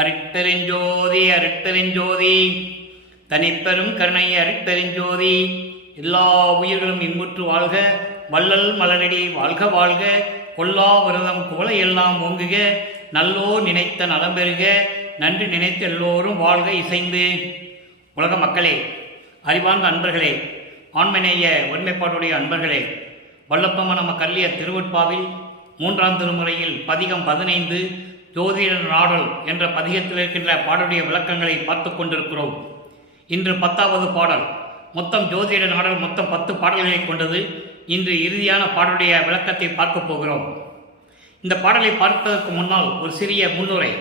அருட்பெருஞ்சோதி அருட்பெருஞ்சோதி தனிப்பெரும் கருணை அருட்பெருஞ்சோதி. எல்லா உயிர்களும் இன்புற்று வாழ்க, வள்ளல் மலரடி வாழ்க வாழ்க, கொல்லா விரதம் குவளை எல்லாம் ஓங்குக, நல்லோ நினைத்த நலம் பெறுக, நன்றி நினைத்த எல்லோரும் வாழ்க இசைந்து. உலக மக்களே, அறிவார்ந்த அன்பர்களே, ஆண்மநேய ஒருமைப்பாட்டுடைய அன்பர்களே, வல்லப்பம நம்ம கல்லிய திருவட்பாவில் 3ஆம் திருமுறையில் பதிகம் 15 ஜோதிட நாடல் என்ற பதிகத்தில் இருக்கின்ற பாடலுடைய விளக்கங்களை பார்த்து கொண்டிருக்கிறோம். இன்று 10வது பாடல். மொத்தம் ஜோதிட நாடல் மொத்தம் 10 பாடல்களை கொண்டது. இன்று இறுதியான பாடலுடைய விளக்கத்தை பார்க்க போகிறோம். இந்த பாடலை பார்ப்பதற்கு முன்னால் ஒரு சிறிய முன்னுரை.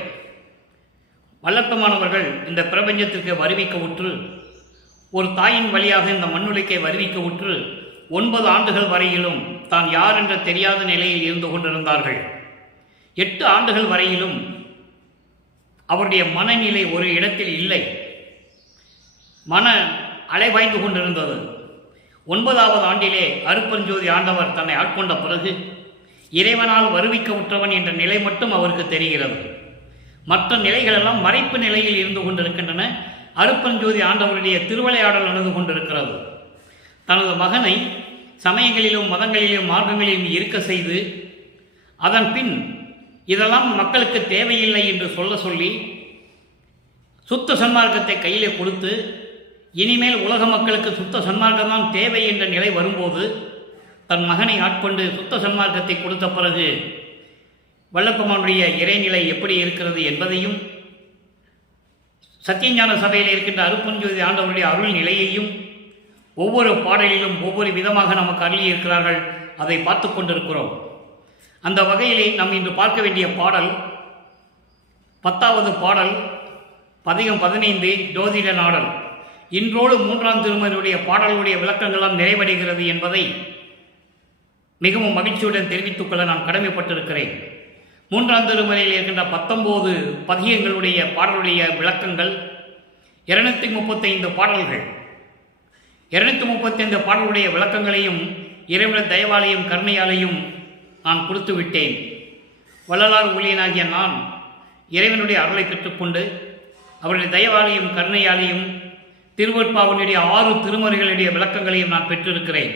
வல்லப்பமானவர்கள் இந்த பிரபஞ்சத்திற்கு வருவிக்க உற்று, ஒரு தாயின் வழியாக இந்த மண்ணுலகை வருவிக்க உற்று 9 ஆண்டுகள் வரையிலும் தான் யார் என்ற தெரியாத நிலையில் இருந்து கொண்டிருந்தார்கள். 8 ஆண்டுகள் வரையிலும் அவருடைய மனநிலை ஒரு இடத்தில் இல்லை, மன அலைவாய்ந்து கொண்டிருந்தது. 9வது ஆண்டிலே அருட்பெருஞ்சோதி ஆண்டவர் தன்னை ஆட்கொண்ட பிறகு இறைவனால் வருவிக்க உற்றவன் என்ற நிலை மட்டும் அவருக்கு தெரிகிறது. மற்ற நிலைகளெல்லாம் மறைப்பு நிலையில் இருந்து கொண்டிருக்கின்றன. அருட்பெருஞ்சோதி ஆண்டவருடைய திருவிளையாடல் நடந்து கொண்டிருக்கிறது. தனது மகனை சமயங்களிலும் மதங்களிலும் மார்க்கங்களிலும் இருக்க செய்து, அதன் பின் இதெல்லாம் மக்களுக்கு தேவையில்லை என்று சொல்லி சுத்த சன்மார்க்கத்தை கையிலே கொடுத்து, இனிமேல் உலக மக்களுக்கு சுத்த சன்மார்க்கம் தான் தேவை என்ற நிலை வரும்போது தன் மகனை ஆட்கொண்டு சுத்த சன்மார்க்கத்தை கொடுத்த பிறகு வல்லப்பமானுடைய இறைநிலை எப்படி இருக்கிறது என்பதையும், சத்தியஞான சபையில் இருக்கின்ற அருட்பெருஞ்சோதி ஆண்டவருடைய அருள் நிலையையும் ஒவ்வொரு பாடலிலும் ஒவ்வொரு விதமாக நமக்கு அருளியிருக்கிறார்கள். அதை பார்த்து கொண்டிருக்கிறோம். அந்த வகையிலே நாம் இன்று பார்க்க வேண்டிய பாடல் 10வது பாடல், பதிகம் 15 ஜோதிட நாடல். இன்றோடு 3ஆம் திருமுறையுடைய பாடலுடைய விளக்கங்களாம் நிறைவடைகிறது என்பதை மிகவும் மகிழ்ச்சியுடன் தெரிவித்துக் கொள்ள நான் கடமைப்பட்டிருக்கிறேன். 3ஆம் திருமுறையில் இருக்கின்ற 19 பதிகங்களுடைய பாடலுடைய விளக்கங்கள் 235 பாடல்கள். 235 பாடலுடைய விளக்கங்களையும் இறைவன் தயவாலையும் கருணையாலையும் நான் கொடுத்து விட்டேன். வள்ளலார் ஊழியனாகிய நான் இறைவனுடைய அருளை பெற்றுக்கொண்டு அவருடைய தயவாலையும் கருணையாலையும் திருவட்பாவினுடைய 6 திருமுறைகளுடைய விளக்கங்களையும் நான் பெற்றிருக்கிறேன்.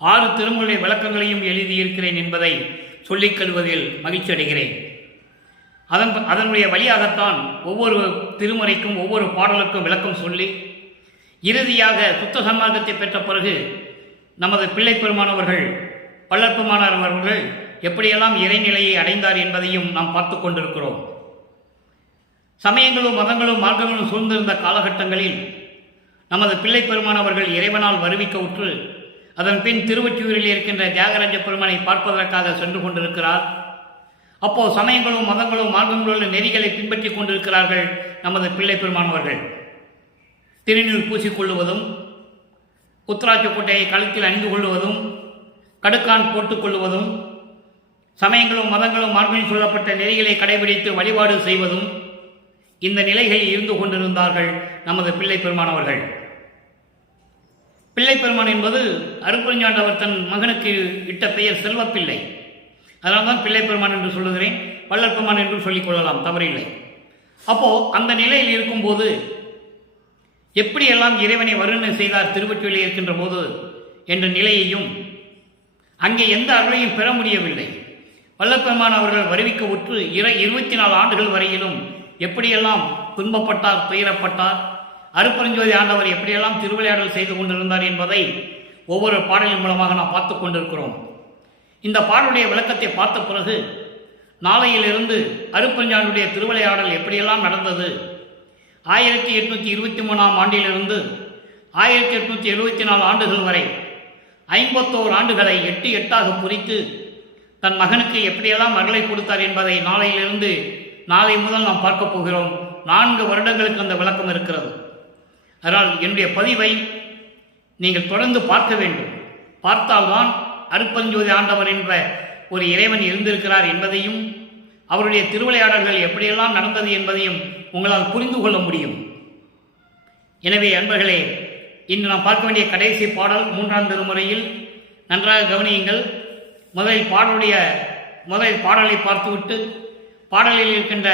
6 திருமுறை விளக்கங்களையும் எழுதியிருக்கிறேன் என்பதை சொல்லிக் கொள்வதில் மகிழ்ச்சி அடைகிறேன். அதனுடைய வழியாகத்தான் ஒவ்வொரு திருமுறைக்கும் ஒவ்வொரு பாடலுக்கும் விளக்கம் சொல்லி இறுதியாக சுத்த சன்மார்க்கத்தை பெற்ற பிறகு நமது பிள்ளை பெருமானவர்கள் வல்லப்பமானார் அவர்கள் எப்படியெல்லாம் இறைநிலையை அடைந்தார் என்பதையும் நாம் பார்த்து கொண்டிருக்கிறோம். சமயங்களும் மதங்களும் மார்க்கங்களும் சூழ்ந்திருந்த காலகட்டங்களில் நமது பிள்ளை பெருமானவர்கள் இறைவனால் வருவிக்க உற்று அதன் பின் திருவொற்றியூரில் இருக்கின்ற தியாகராஜ பெருமானை பார்ப்பதற்காக சென்று கொண்டிருக்கிறார். அப்போ சமயங்களும் மதங்களும் மார்க்கங்களுள்ள நெறிகளை பின்பற்றி கொண்டிருக்கிறார்கள். நமது பிள்ளை பெருமானவர்கள் திருநீர் பூசிக்கொள்ளுவதும், உத்திராட்ச கோட்டையை கழுத்தில் அணிந்து கொள்வதும், கடுக்கான் போட்டுக்கொள்வதும், சமயங்களும் மதங்களும் மார்க்கங்களில் சொல்லப்பட்ட நெறிகளை கடைபிடித்து வழிபாடு செய்வதும், இந்த நிலைகளில் இருந்து கொண்டிருந்தார்கள் நமது பிள்ளை பெருமானவர்கள். பிள்ளை பெருமான் என்பது அருட்பெருஞ்சாண்டவர் தன் மகனுக்கு இட்ட பெயர் செல்வப்பிள்ளை. அதனால்தான் பிள்ளை பெருமான் என்று சொல்லுகிறேன். வள்ளல் பெருமான் என்று சொல்லிக் கொள்ளலாம், தவறில்லை. அப்போ அந்த நிலையில் இருக்கும்போது எப்படியெல்லாம் இறைவனை வருணை செய்தார் திருவொற்றியூரில் இருக்கின்ற போது என்ற நிலையையும், அங்கே எந்த அருளையும் பெற முடியவில்லை. வல்லப்பெருமான் அவர்கள் வருவிக்க உற்று 24 ஆண்டுகள் வரையிலும் எப்படியெல்லாம் துன்பப்பட்டார், துயரப்பட்டார், அருட்பெருஞ்சோதி ஆண்டவர் எப்படியெல்லாம் திருவிளையாடல் செய்து கொண்டிருந்தார் என்பதை ஒவ்வொரு பாடலின் மூலமாக நாம் பார்த்து கொண்டிருக்கிறோம். இந்த பாடலுடைய விளக்கத்தை பார்த்த பிறகு நாளையிலிருந்து அருட்பெருஞ்சாண்டுடைய திருவிளையாடல் எப்படியெல்லாம் நடந்தது, 1823ஆம் ஆண்டிலிருந்து 1874 ஆண்டுகள் வரை 51 ஆண்டுகளை 8 குறித்து தன் மகனுக்கு எப்படியெல்லாம் அருளை கொடுத்தார் என்பதை நாளையிலிருந்து நாளை முதல் நாம் பார்க்க போகிறோம். 4 வருடங்களுக்கு அந்த விளக்கம் இருக்கிறது. அதனால் என்னுடைய பதிவை நீங்கள் தொடர்ந்து பார்க்க வேண்டும். பார்த்தால்தான் அருட்பெருஞ்சோதி ஆண்டவர் என்ற ஒரு இறைவன் இருந்திருக்கிறார் என்பதையும், அவருடைய திருவிளையாடல்கள் எப்படியெல்லாம் நடந்தது என்பதையும் உங்களால் புரிந்து கொள்ள முடியும். எனவே அன்பர்களே, இன்று நாம் பார்க்க வேண்டிய கடைசி பாடல் 3ஆம் திருமுறையில் நன்றாக கவனியுங்கள். முதல் பாடலை பார்த்துவிட்டு பாடலில் இருக்கின்ற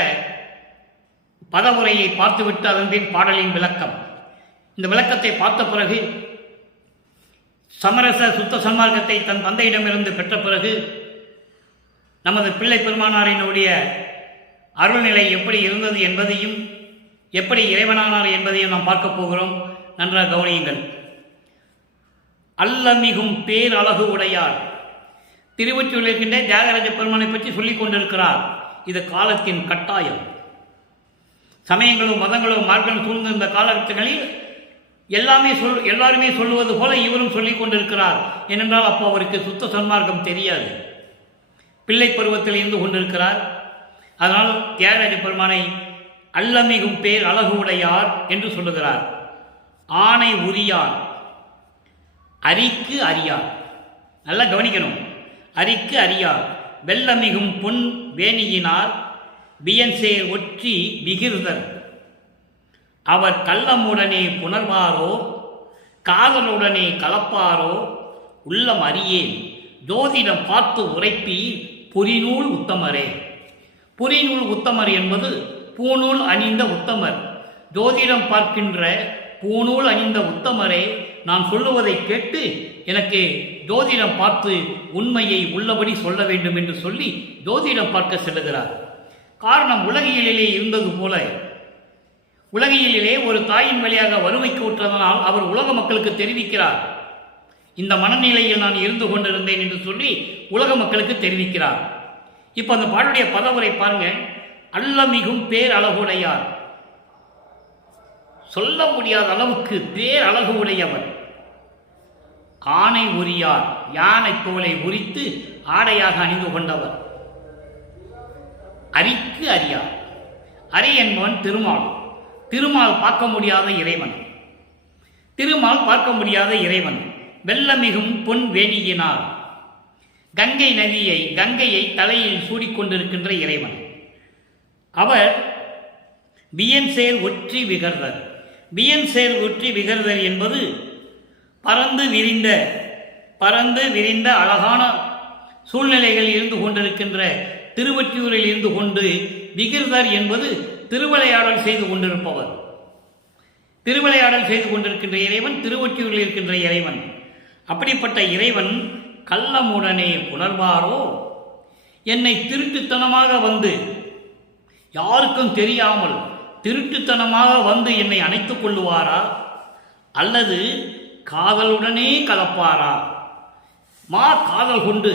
பதவுரையை பார்த்துவிட்டு அதன் பின் பாடலின் விளக்கம். இந்த விளக்கத்தை பார்த்த பிறகு சமரச சுத்த சன்மார்க்கத்தை தன் தந்தையிடமிருந்து பெற்ற பிறகு நமது பிள்ளை பெருமானாரினுடைய அருள்நிலை எப்படி இருந்தது என்பதையும் எப்படி இறைவனானார் என்பதையும் நாம் பார்க்க போகிறோம். நன்றாக கவனியுங்கள். அல்லமிகும் பேரழகு உடையார் திருவொற்றியூரில் இருக்கின்ற தியாகராஜ பெருமானை பற்றி சொல்லிக் கொண்டிருக்கிறார். இது காலத்தின் கட்டாயம். சமயங்களும் மதங்களும் மார்க்கம் சூழ்ந்த இந்த காலகட்டங்களில் எல்லாருமே சொல்லுவது போல இவரும் சொல்லிக் கொண்டிருக்கிறார். ஏனென்றால் அப்போ அவருக்கு சுத்த சன்மார்க்கம் தெரியாது. பிள்ளை பருவத்தில் இருந்து கொண்டிருக்கிறார். அதனால் தியாகராஜ பெருமானை அல்லமிகும் பேர் அழகு உடையார் என்று சொல்லுகிறார். ஆணை உரியார், அரிக்கு அறியார். நல்லா கவனிக்கணும். அரிக்கு அறியார், வெள்ளமிகும் பொன் வேணியினார், வியன்சேர் ஒற்றி விகிர்தர். அவர் கள்ளமுடனே புணர்வாரோ, காதலுடனே கலப்பாரோ, உள்ளம் அறியேன் ஜோதிடம் பார்த்து உரைப்பி புரிநூல் உத்தமரே. புரிநூல் உத்தமர் என்பது பூநூல் அணிந்த உத்தமர். ஜோதிடம் பார்க்கின்ற பூநூல் அணிந்த உத்தமரே, நான் சொல்லுவதை கேட்டு எனக்கு ஜோதிடம் பார்த்து உண்மையை உள்ளபடி சொல்ல வேண்டும் என்று சொல்லி ஜோதிடம் பார்க்க செல்லுகிறார். காரணம், உலகியலிலே இருந்தது போல உலகியலிலே ஒரு தாயின் வழியாக வறுமைக்கு உற்றதனால் அவர் உலக மக்களுக்கு தெரிவிக்கிறார். இந்த மனநிலையில் நான் இருந்து கொண்டிருந்தேன் என்று சொல்லி உலக மக்களுக்கு தெரிவிக்கிறார். இப்போ அந்த பாடலுடைய பதவுரை பாருங்க. அல்லமிகும் பேர் அழகுடையார், சொல்ல முடியாத அளவுக்கு பேர் அழகு உடையவர். ஆணை உரியார், யானை தோலை உரித்து ஆடையாக அணிந்து கொண்டவர். அரிக்கு அறியார், அரி என்பவன் திருமால். திருமால் பார்க்க முடியாத இறைவன். திருமால் பார்க்க முடியாத இறைவன். வெள்ளமிகும் பொன் வேணியினார், கங்கையை தலையில் சூடிக்கொண்டிருக்கின்ற இறைவன். அவர் வியன்சேர் ஒற்றி விகர்தர். வியன்சேர் ஒற்றி விகர்தர் என்பது பறந்து விரிந்த அழகான சூழ்நிலைகளில் இருந்து கொண்டிருக்கின்ற திருவொற்றியூரில் இருந்து கொண்டு, விகிர்தர் என்பது திருவிளையாடல் செய்து கொண்டிருப்பவர். திருவிளையாடல் செய்து கொண்டிருக்கின்ற இறைவன் திருவொற்றியூரில் இருக்கின்ற இறைவன். அப்படிப்பட்ட இறைவன் கள்ளமுடனே புணர்வாரோ, என்னை திருட்டுத்தனமாக வந்து, யாருக்கும் தெரியாமல் திருட்டுத்தனமாக வந்து என்னை அணைத்துக் கொள்ளுவாரா, அல்லது காதலுடனே கலப்பாரா? காதல் கொண்டு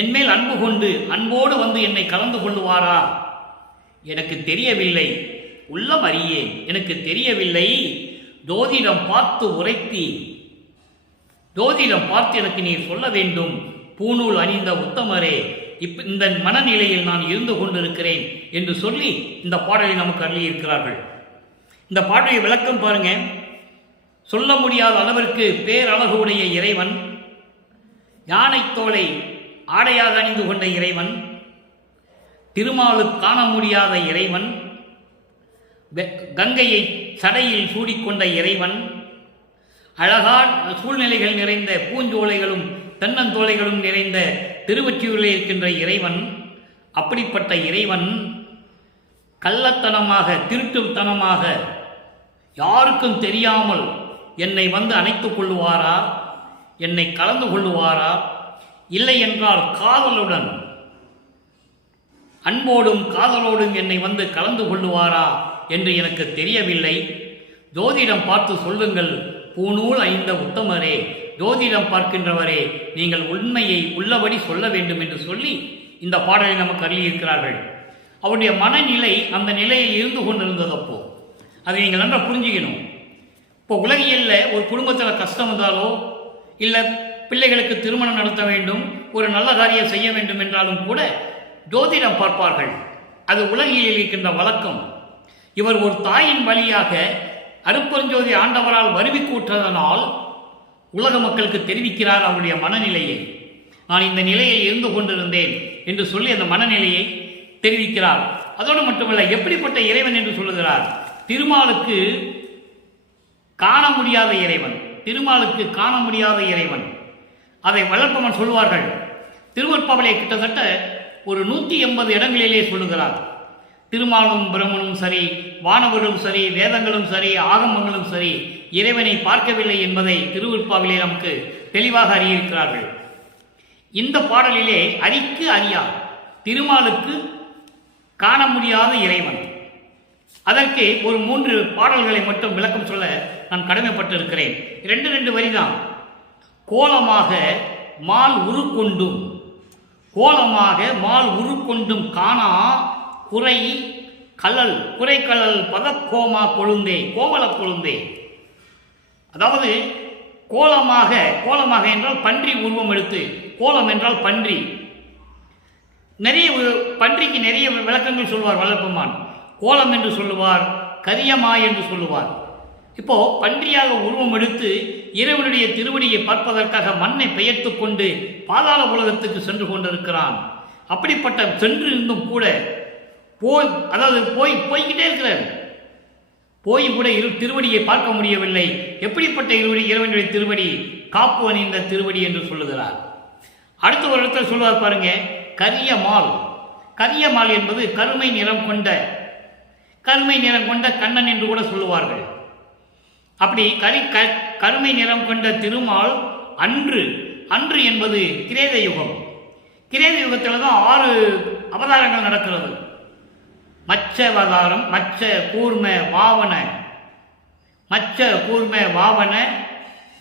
என்மேல் அன்பு கொண்டு அன்போடு வந்து என்னை கலந்து கொள்ளுவாரா? எனக்கு தெரியவில்லை. உள்ளம் அறியேன், எனக்கு தெரியவில்லை. ஜோதிடம் பார்த்து உரைத்தி, ஜோதிடம் பார்த்து எனக்கு நீர் சொல்ல வேண்டும். பூநூல் அணிந்த உத்தமரே, இந்த மனநிலையில் நான் இருந்து கொண்டிருக்கிறேன் என்று சொல்லி இந்த பாடலை நமக்கு அருளியிருக்கிறார்கள். இந்த பாடலை விளக்கம் பாருங்க. சொல்ல முடியாத அளவிற்கு பேரழகு உடைய இறைவன், யானை தோலை ஆடையாக அணிந்து கொண்ட இறைவன், திருமாலுக்கு காண முடியாத இறைவன், கங்கையை சடையில் சூடிக்கொண்ட இறைவன், அழகான சூழ்நிலைகள் நிறைந்த பூஞ்சோலைகளும் தென்னந்தோலைகளும் நிறைந்த திருவொற்றியூரில் இருக்கின்ற இறைவன். அப்படிப்பட்ட இறைவன் கள்ளத்தனமாக திருட்டுத்தனமாக யாருக்கும் தெரியாமல் என்னை வந்து அணைத்துக் கொள்ளுவாரா, என்னை கலந்து கொள்ளுவாரா, இல்லை என்றால் காதலுடன் அன்போடும் காதலோடும் என்னை வந்து கலந்து கொள்ளுவாரா என்று எனக்கு தெரியவில்லை. ஜோதிடம் பார்த்து சொல்லுங்கள் பூநூல் அணிந்த உத்தமரே, ஜோதிடம் பார்க்கின்றவரே, நீங்கள் உண்மையை உள்ளபடி சொல்ல வேண்டும் என்று சொல்லி இந்த பாடலை நமக்கு அருளியிருக்கிறார்கள். அவருடைய மனநிலை அந்த நிலையில் இருந்து கொண்டிருந்ததப்போ அதை நீங்கள் நன்றாக புரிஞ்சுக்கணும். இப்போ உலகியலில் ஒரு குடும்பத்தில் கஷ்டம் வந்தாலோ, இல்லை பிள்ளைகளுக்கு திருமணம் நடத்த வேண்டும், ஒரு நல்ல காரியம் செய்ய வேண்டும் என்றாலும் கூட ஜோதிடம் பார்ப்பார்கள். அது உலகியலில் இருக்கின்ற வழக்கம். இவர் ஒரு தாயின் வழியாக அருட்பெருஞ்சோதி ஆண்டவரால் வருவிக்கூற்றதனால் உலக மக்களுக்கு தெரிவிக்கிறார் அவருடைய மனநிலையை. நான் இந்த நிலையில் இருந்து கொண்டிருந்தேன் என்று சொல்லி அந்த மனநிலையை தெரிவிக்கிறார். அதோடு மட்டுமல்ல, எப்படிப்பட்ட இறைவன் என்று சொல்லுகிறார். திருமாலுக்கு காண முடியாத இறைவன், திருமாலுக்கு காண முடியாத இறைவன். அதை வளர்ப்பவன் சொல்வார்கள். திருவற்பாவலை கிட்டத்தட்ட ஒரு 180 இடங்களிலே சொல்லுகிறார். திருமாலும் பிரம்மனும் சரி, வானவர்களும் சரி, வேதங்களும் சரி, ஆகமங்களும் சரி இறைவனை பார்க்கவில்லை என்பதை திருவிற்பாவிலே நமக்கு தெளிவாக அறியிருக்கிறார்கள். இந்த பாடலிலே அரிக்கு அரியா, திருமாலுக்கு காண முடியாத இறைவன். அதற்கு ஒரு 3 பாடல்களை மட்டும் விளக்கம் சொல்ல நான் கடமைப்பட்டிருக்கிறேன். 2 வரிதான். கோலமாக மால் உருக்கொண்டும், கோலமாக மால் உருக்கொண்டும் காணா குறை கலல், குறை கலல் பதக்கோமா கொழுந்தே, கோமல கொழுந்தே. அதாவது கோலமாக, கோலமாக என்றால் பன்றி உருவம் எடுத்து, கோலம் என்றால் பன்றி. நிறைய பன்றிக்கு நிறைய விளக்கங்கள் சொல்வார் வளர்ப்பமான். கோலம் என்று சொல்லுவார், கரியமாய் என்று சொல்லுவார். இப்போ பன்றியாக உருவம் எடுத்து இறைவனுடைய திருவடியை பார்ப்பதற்காக மண்ணை பெயர்த்து கொண்டு பாதாள உலகத்துக்கு சென்று கொண்டிருக்கிறான். அப்படிப்பட்ட சென்று இருந்தும் கூட போய்கிட்டே இருக்கிறார். போய் கூட திருவடியை பார்க்க முடியவில்லை. எப்படிப்பட்ட இறைவனுடைய திருவடி? காப்பு அணிந்த திருவடி என்று சொல்லுகிறார். அடுத்த ஒரு இடத்துல சொல்லுவார் பாருங்க, கரிய மால். கரிய மால் என்பது கருமை நிறம் கொண்ட கண்ணன் என்று கூட சொல்லுவார்கள். அப்படி கருமை நிறம் கொண்ட திருமால் அன்று என்பது கிரேத யுகம். கிரேத யுகத்தில் தான் 6 அவதாரங்கள் நடக்கிறது. மச்ச அவதாரம், மச்ச கூர்ம வாவன,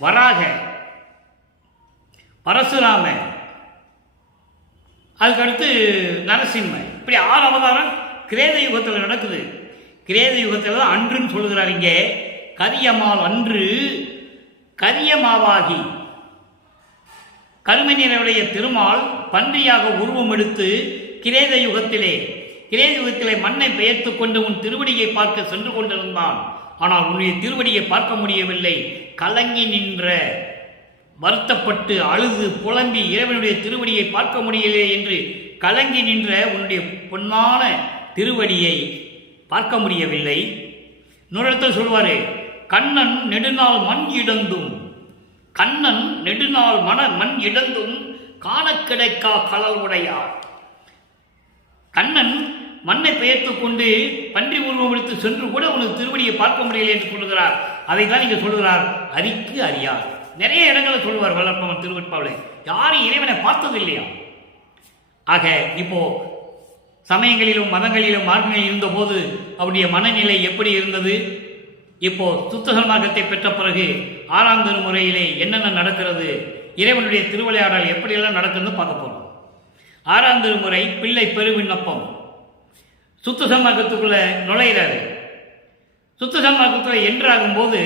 வராக, பரசுராம, அதுக்கடுத்து நரசிம்ம. இப்படி 6 அவதாரம் கிரேத யுகத்தில் நடக்குது. கிரேத யுகத்தில் தான் அன்றுன்னு சொல்லுகிறார். இங்கே கரியமால் அன்று கரியமாவாகி, கருமை நிறவுடைய திருமால் பன்றியாக உருவம் எடுத்து கிரேத யுகத்திலே மண்ணை பெயர்த்து கொண்டு உன் திருவடியை பார்க்க சென்று கொண்டிருந்தான். ஆனால் உன்னுடைய திருவடியை பார்க்க முடியவில்லை. கலங்கி நின்ற, வருத்தப்பட்டு அழுது புலம்பி இறைவனுடைய திருவடியை பார்க்க முடியவில்லை என்று கலங்கி நின்ற உன்னுடைய பொன்னான திருவடியை பார்க்க முடியவில்லை. இன்னொரு இடத்துல சொல்வாரு, கண்ணன் நெடுநாள் மண் இடந்தும் காண கிடைக்கா கலல் உடையார். கண்ணன் மண்ணை பெயர்த்து கொண்டு பன்றி உருவம் எடுத்து சென்று கூட உனக்கு திருவடியை பார்க்க முடியலை என்று சொல்லுகிறார். அதை தான் இங்கே சொல்லுகிறார், அரிக்கு அறியார். நிறைய இடங்களை சொல்லுவார் வளர்ப்பவன் திருவெட்பாவிலே. யாரும் இறைவனை பார்த்தது இல்லையா? ஆக இப்போ சமயங்களிலும் மதங்களிலும் மார்க்கங்களில் இருந்தபோது அவருடைய மனநிலை எப்படி இருந்தது? இப்போ சுத்த சன்மார்க்கத்தை பெற்ற பிறகு 6ஆம் திருமுறையிலே என்னென்ன நடக்கிறது, இறைவனுடைய திருவிளையாடல் எப்படியெல்லாம் நடக்குதுன்னு பார்க்க போகிறோம். 6ஆம் திருமுறை பிள்ளை பெரு விண்ணப்பம். சுத்த சன்மார்க்கத்துக்குள்ள நுழையிறாரு. சுத்த சன்மார்க்கத்தில் என்றாகும் போது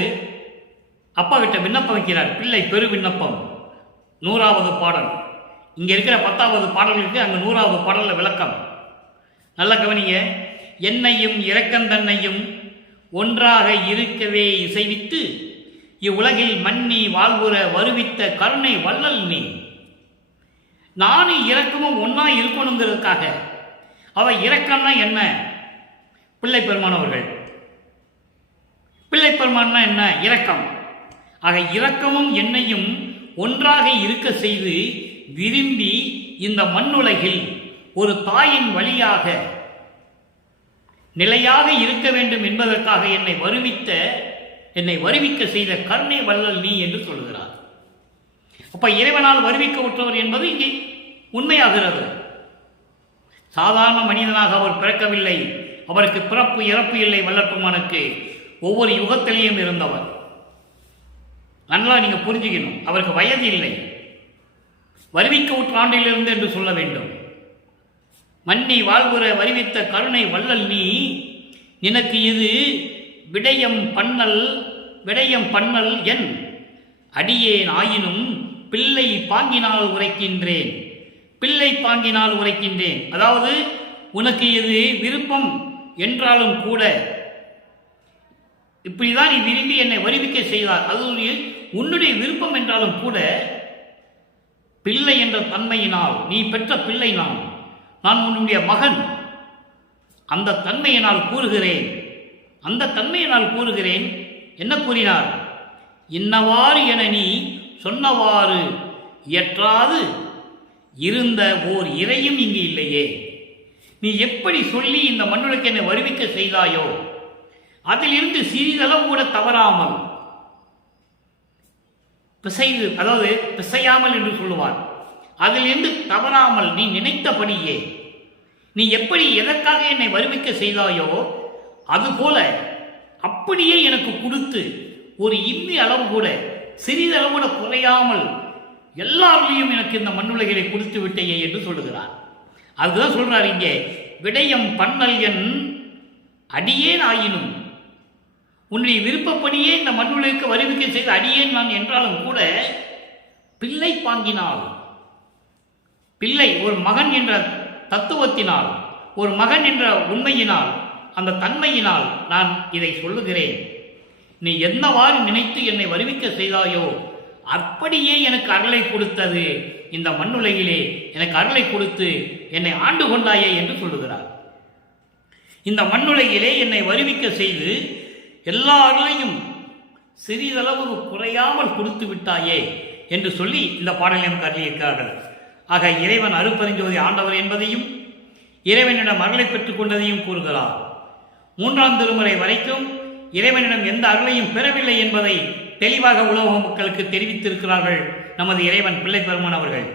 அப்பா கிட்ட விண்ணப்பம் வைக்கிறார். பிள்ளை பெரு விண்ணப்பம் 100வது பாடல். இங்கே இருக்கிற 10வது பாடலுக்கு அங்கே 100வது பாடலில் விளக்கம். நல்ல கவனிங்க. என்னையும் இரக்கந்தன்னையும் ஒன்றாக இருக்கவே இசைவித்து இவ்வுலகில் மன்னி வாழ்வுற வருவித்த கருணை வள்ளல் நீ. நானும் இரக்கமும் ஒன்னா இருக்கணுங்கிறதுக்காக. அவ இரக்கம்னா என்ன? பிள்ளை பெருமானவர்கள். பிள்ளை பெருமான்னா என்ன? இரக்கம். ஆக இரக்கமும் என்னையும் ஒன்றாக இருக்க செய்து விரும்பி இந்த மண்ணுலகில் ஒரு தாயின் வழியாக நிலையாக இருக்க வேண்டும் என்பதற்காக என்னை வருவிக்க செய்த கருணை வள்ளல் நீ என்று சொல்கிறார். அப்ப இறைவனால் வருவிக்க உற்றவர் என்பது இங்கே உண்மையாகிறது. சாதாரண மனிதனாக அவர் பிறக்கவில்லை. அவருக்கு பிறப்பு இறப்பு இல்லை. வல்லற்பெருமானுக்கு ஒவ்வொரு யுகத்திலேயும் இருந்தவர். நல்லா நீங்க புரிஞ்சுக்கணும். அவருக்கு வயது இல்லை. வருவிக்க உற்ற ஆண்டிலிருந்து என்று சொல்ல வேண்டும். மன்னி வாழ்வுற வருவித்த கருணை வள்ளல் நீ, நினக்கு இது விடயம் பண்ணல் என் அடியேன் ஆயினும் பிள்ளை பாங்கினால் உரைக்கின்றேன். அதாவது உனக்கு இது விருப்பம் என்றாலும் கூட, இப்படிதான் நீ விரும்பி என்னை வருவிக்க செய்தார், அது உன்னுடைய விருப்பம் என்றாலும் கூட, பிள்ளை என்ற தன்மையினால் நீ பெற்ற பிள்ளை நான் உன்னுடைய மகன், அந்த தன்மையினால் கூறுகிறேன். என்ன கூறினார்? இன்னவாறு என நீ சொன்னவாறு இயற்றாது இருந்த ஓர் இறையும் இங்கு இல்லையே. நீ எப்படி சொல்லி இந்த மண்ணுலகை என்னை வருவிக்க செய்தாயோ அதிலிருந்து சிறிதளவு கூட தவறாமல் அதாவது பிசையாமல் என்று சொல்லுவார், அதிலிருந்து தவறாமல் நீ நினைத்தபடியே நீ எப்படி எதற்காக என்னை வருவிக்க செய்தாயோ அதுபோல அப்படியே எனக்கு கொடுத்து ஒரு இம்மி அளவு கூட சிறிதளவு கூட குறையாமல் எல்லாரையும் எனக்கு இந்த மண்ணுலகிலே கொடுத்து விட்டையே என்று சொல்லுகிறார். அதுதான் சொல்றார் இங்கே, விடயம் பண்ணல் என் அடியேன் ஆயினும், உன்னுடைய விருப்பப்படியே இந்த மண்ணுலகிற்கு வருவிக்க செய்த அடியேன் நான் என்றாலும் கூட பிள்ளை பாங்கினால், பிள்ளை ஒரு மகன் என்ற தத்துவத்தினால், ஒரு மகன் என்ற உண்மையினால், அந்த தன்மையினால் நான் இதை சொல்லுகிறேன். நீ என்னவாறு நினைத்து என்னை வருவிக்க செய்தாயோ அப்படியே எனக்கு அருளை கொடுத்தது இந்த மண்ணுலகிலே எனக்கு அருளை கொடுத்து என்னை ஆண்டு கொண்டாயே என்று சொல்லுகிறார். இந்த மண்ணுலகிலே என்னை வருவிக்க செய்து எல்லா அருளையும் சிறிதளவு குறையாமல் கொடுத்து விட்டாயே என்று சொல்லி இந்த பாடலை நமக்கு அருளியிருக்கிறார்கள். ஆக இறைவன் அருட்பெருஞ்சோதி ஆண்டவர் என்பதையும் இறைவனிடம் அருளை பெற்றுக் கொண்டதையும் கூறுகிறார். 3ஆம் திருமுறை வரைக்கும் இறைவனிடம் எந்த அருளையும் பெறவில்லை என்பதை தெளிவாக உலக மக்களுக்கு தெரிவித்திருக்கிறார்கள் நமது இறைவன் பிள்ளை பெருமான் அவர்கள்.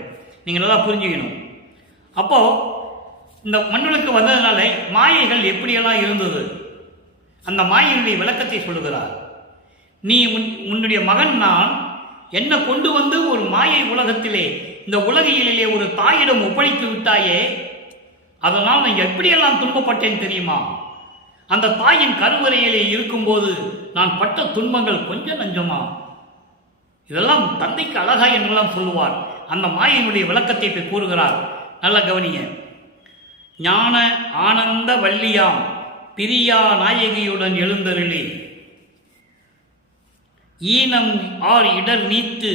நீங்கள் நல்லா புரிஞ்சுக்கணும். அப்போ இந்த மண்ணுலகுக்கு வந்ததுனால மாயைகள் எப்படியெல்லாம் இருந்தது அந்த மாயையினுடைய விளக்கத்தை சொல்லுகிறார். நீ உன்னுடைய மகன் நான் என்ன கொண்டு வந்து ஒரு மாயை உலகத்திலே இந்த உலகியலிலே ஒரு தாயிடம் ஒப்படைத்து விட்டாயே, அதனால் நான் எப்படியெல்லாம் துன்பப்பட்டேன் தெரியுமா? அந்த தாயின் கருவறையிலே இருக்கும்போது நான் பட்ட துன்பங்கள் கொஞ்சம் நஞ்சமா? இதெல்லாம் தந்தைக்கு அழகா என்றெல்லாம் சொல்லுவார். அந்த மாயினுடைய விளக்கத்தை இப்ப கூறுகிறார். நல்ல கவனிய. ஞான ஆனந்த வள்ளியாம் பிரியா நாயகியுடன் எழுந்தருளி ஈனம் ஆர் இடர் நீத்து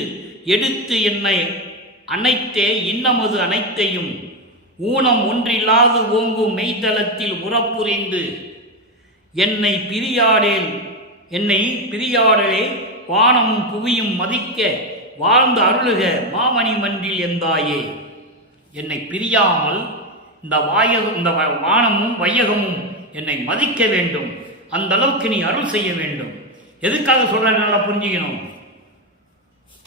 எடுத்து என்னை அனைத்தே இன்னமது அனைத்தையும் ஊனம் ஒன்றில்லாது ஓங்கும் மெய்தளத்தில் உறப்புரிந்து என்னை பிரியாடலே வானமும் புவியும் மதிக்க வாழ்ந்து அருளுக மாமணி மன்றில் எந்தாயே. என்னை பிரியாமல் இந்த வானமும் வையகமும் என்னை மதிக்க வேண்டும். அந்த அளவுக்கு நீ அருள் செய்ய வேண்டும். எதுக்காக சொல்றேன் நல்லா புரிஞ்சுக்கணும்.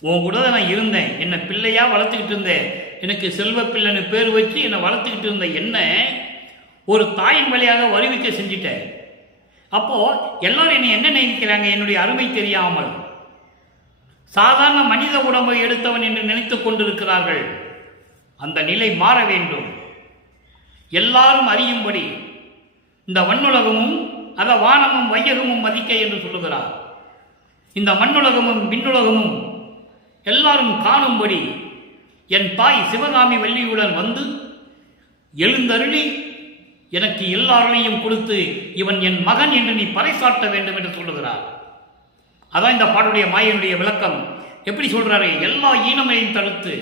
உன் கூட நான் இருந்தேன், என்னை பிள்ளையா வளர்த்துக்கிட்டு இருந்தேன், எனக்கு செல்வ பிள்ளைன்னு பேர் வச்சு என்னை வளர்த்துக்கிட்டு இருந்த என்ன ஒரு தாயின் வழியாக வருவிக்க செஞ்சுட்டேன். அப்போ எல்லாரும் என்னை என்ன நினைக்கிறாங்க? என்னுடைய அருமை தெரியாமல் சாதாரண மனித உடம்பை எடுத்தவன் என்று நினைத்துக் கொண்டிருக்கிறார்கள். அந்த நிலை மாற வேண்டும். எல்லாரும் அறியும்படி இந்த மண்ணுலகமும் அத வானமும் வையகமும் மதிக்க என்று சொல்லுகிறார். இந்த மண்ணுலகமும் விண்ணுலகமும் எல்லாரும் காணும்படி என் தாய் சிவகாமி வள்ளியுடன் வந்து எழுந்தருளி எனக்கு எல்லாரையும் கொடுத்து இவன் என் மகன் என்று நீ பறைசாட்ட வேண்டும் என்று சொல்லுகிறார். அதான் இந்த பாட்டுடைய மாயனுடைய விளக்கம். எப்படி சொல்றாரு? எல்லா ஈனமையும் தடுத்து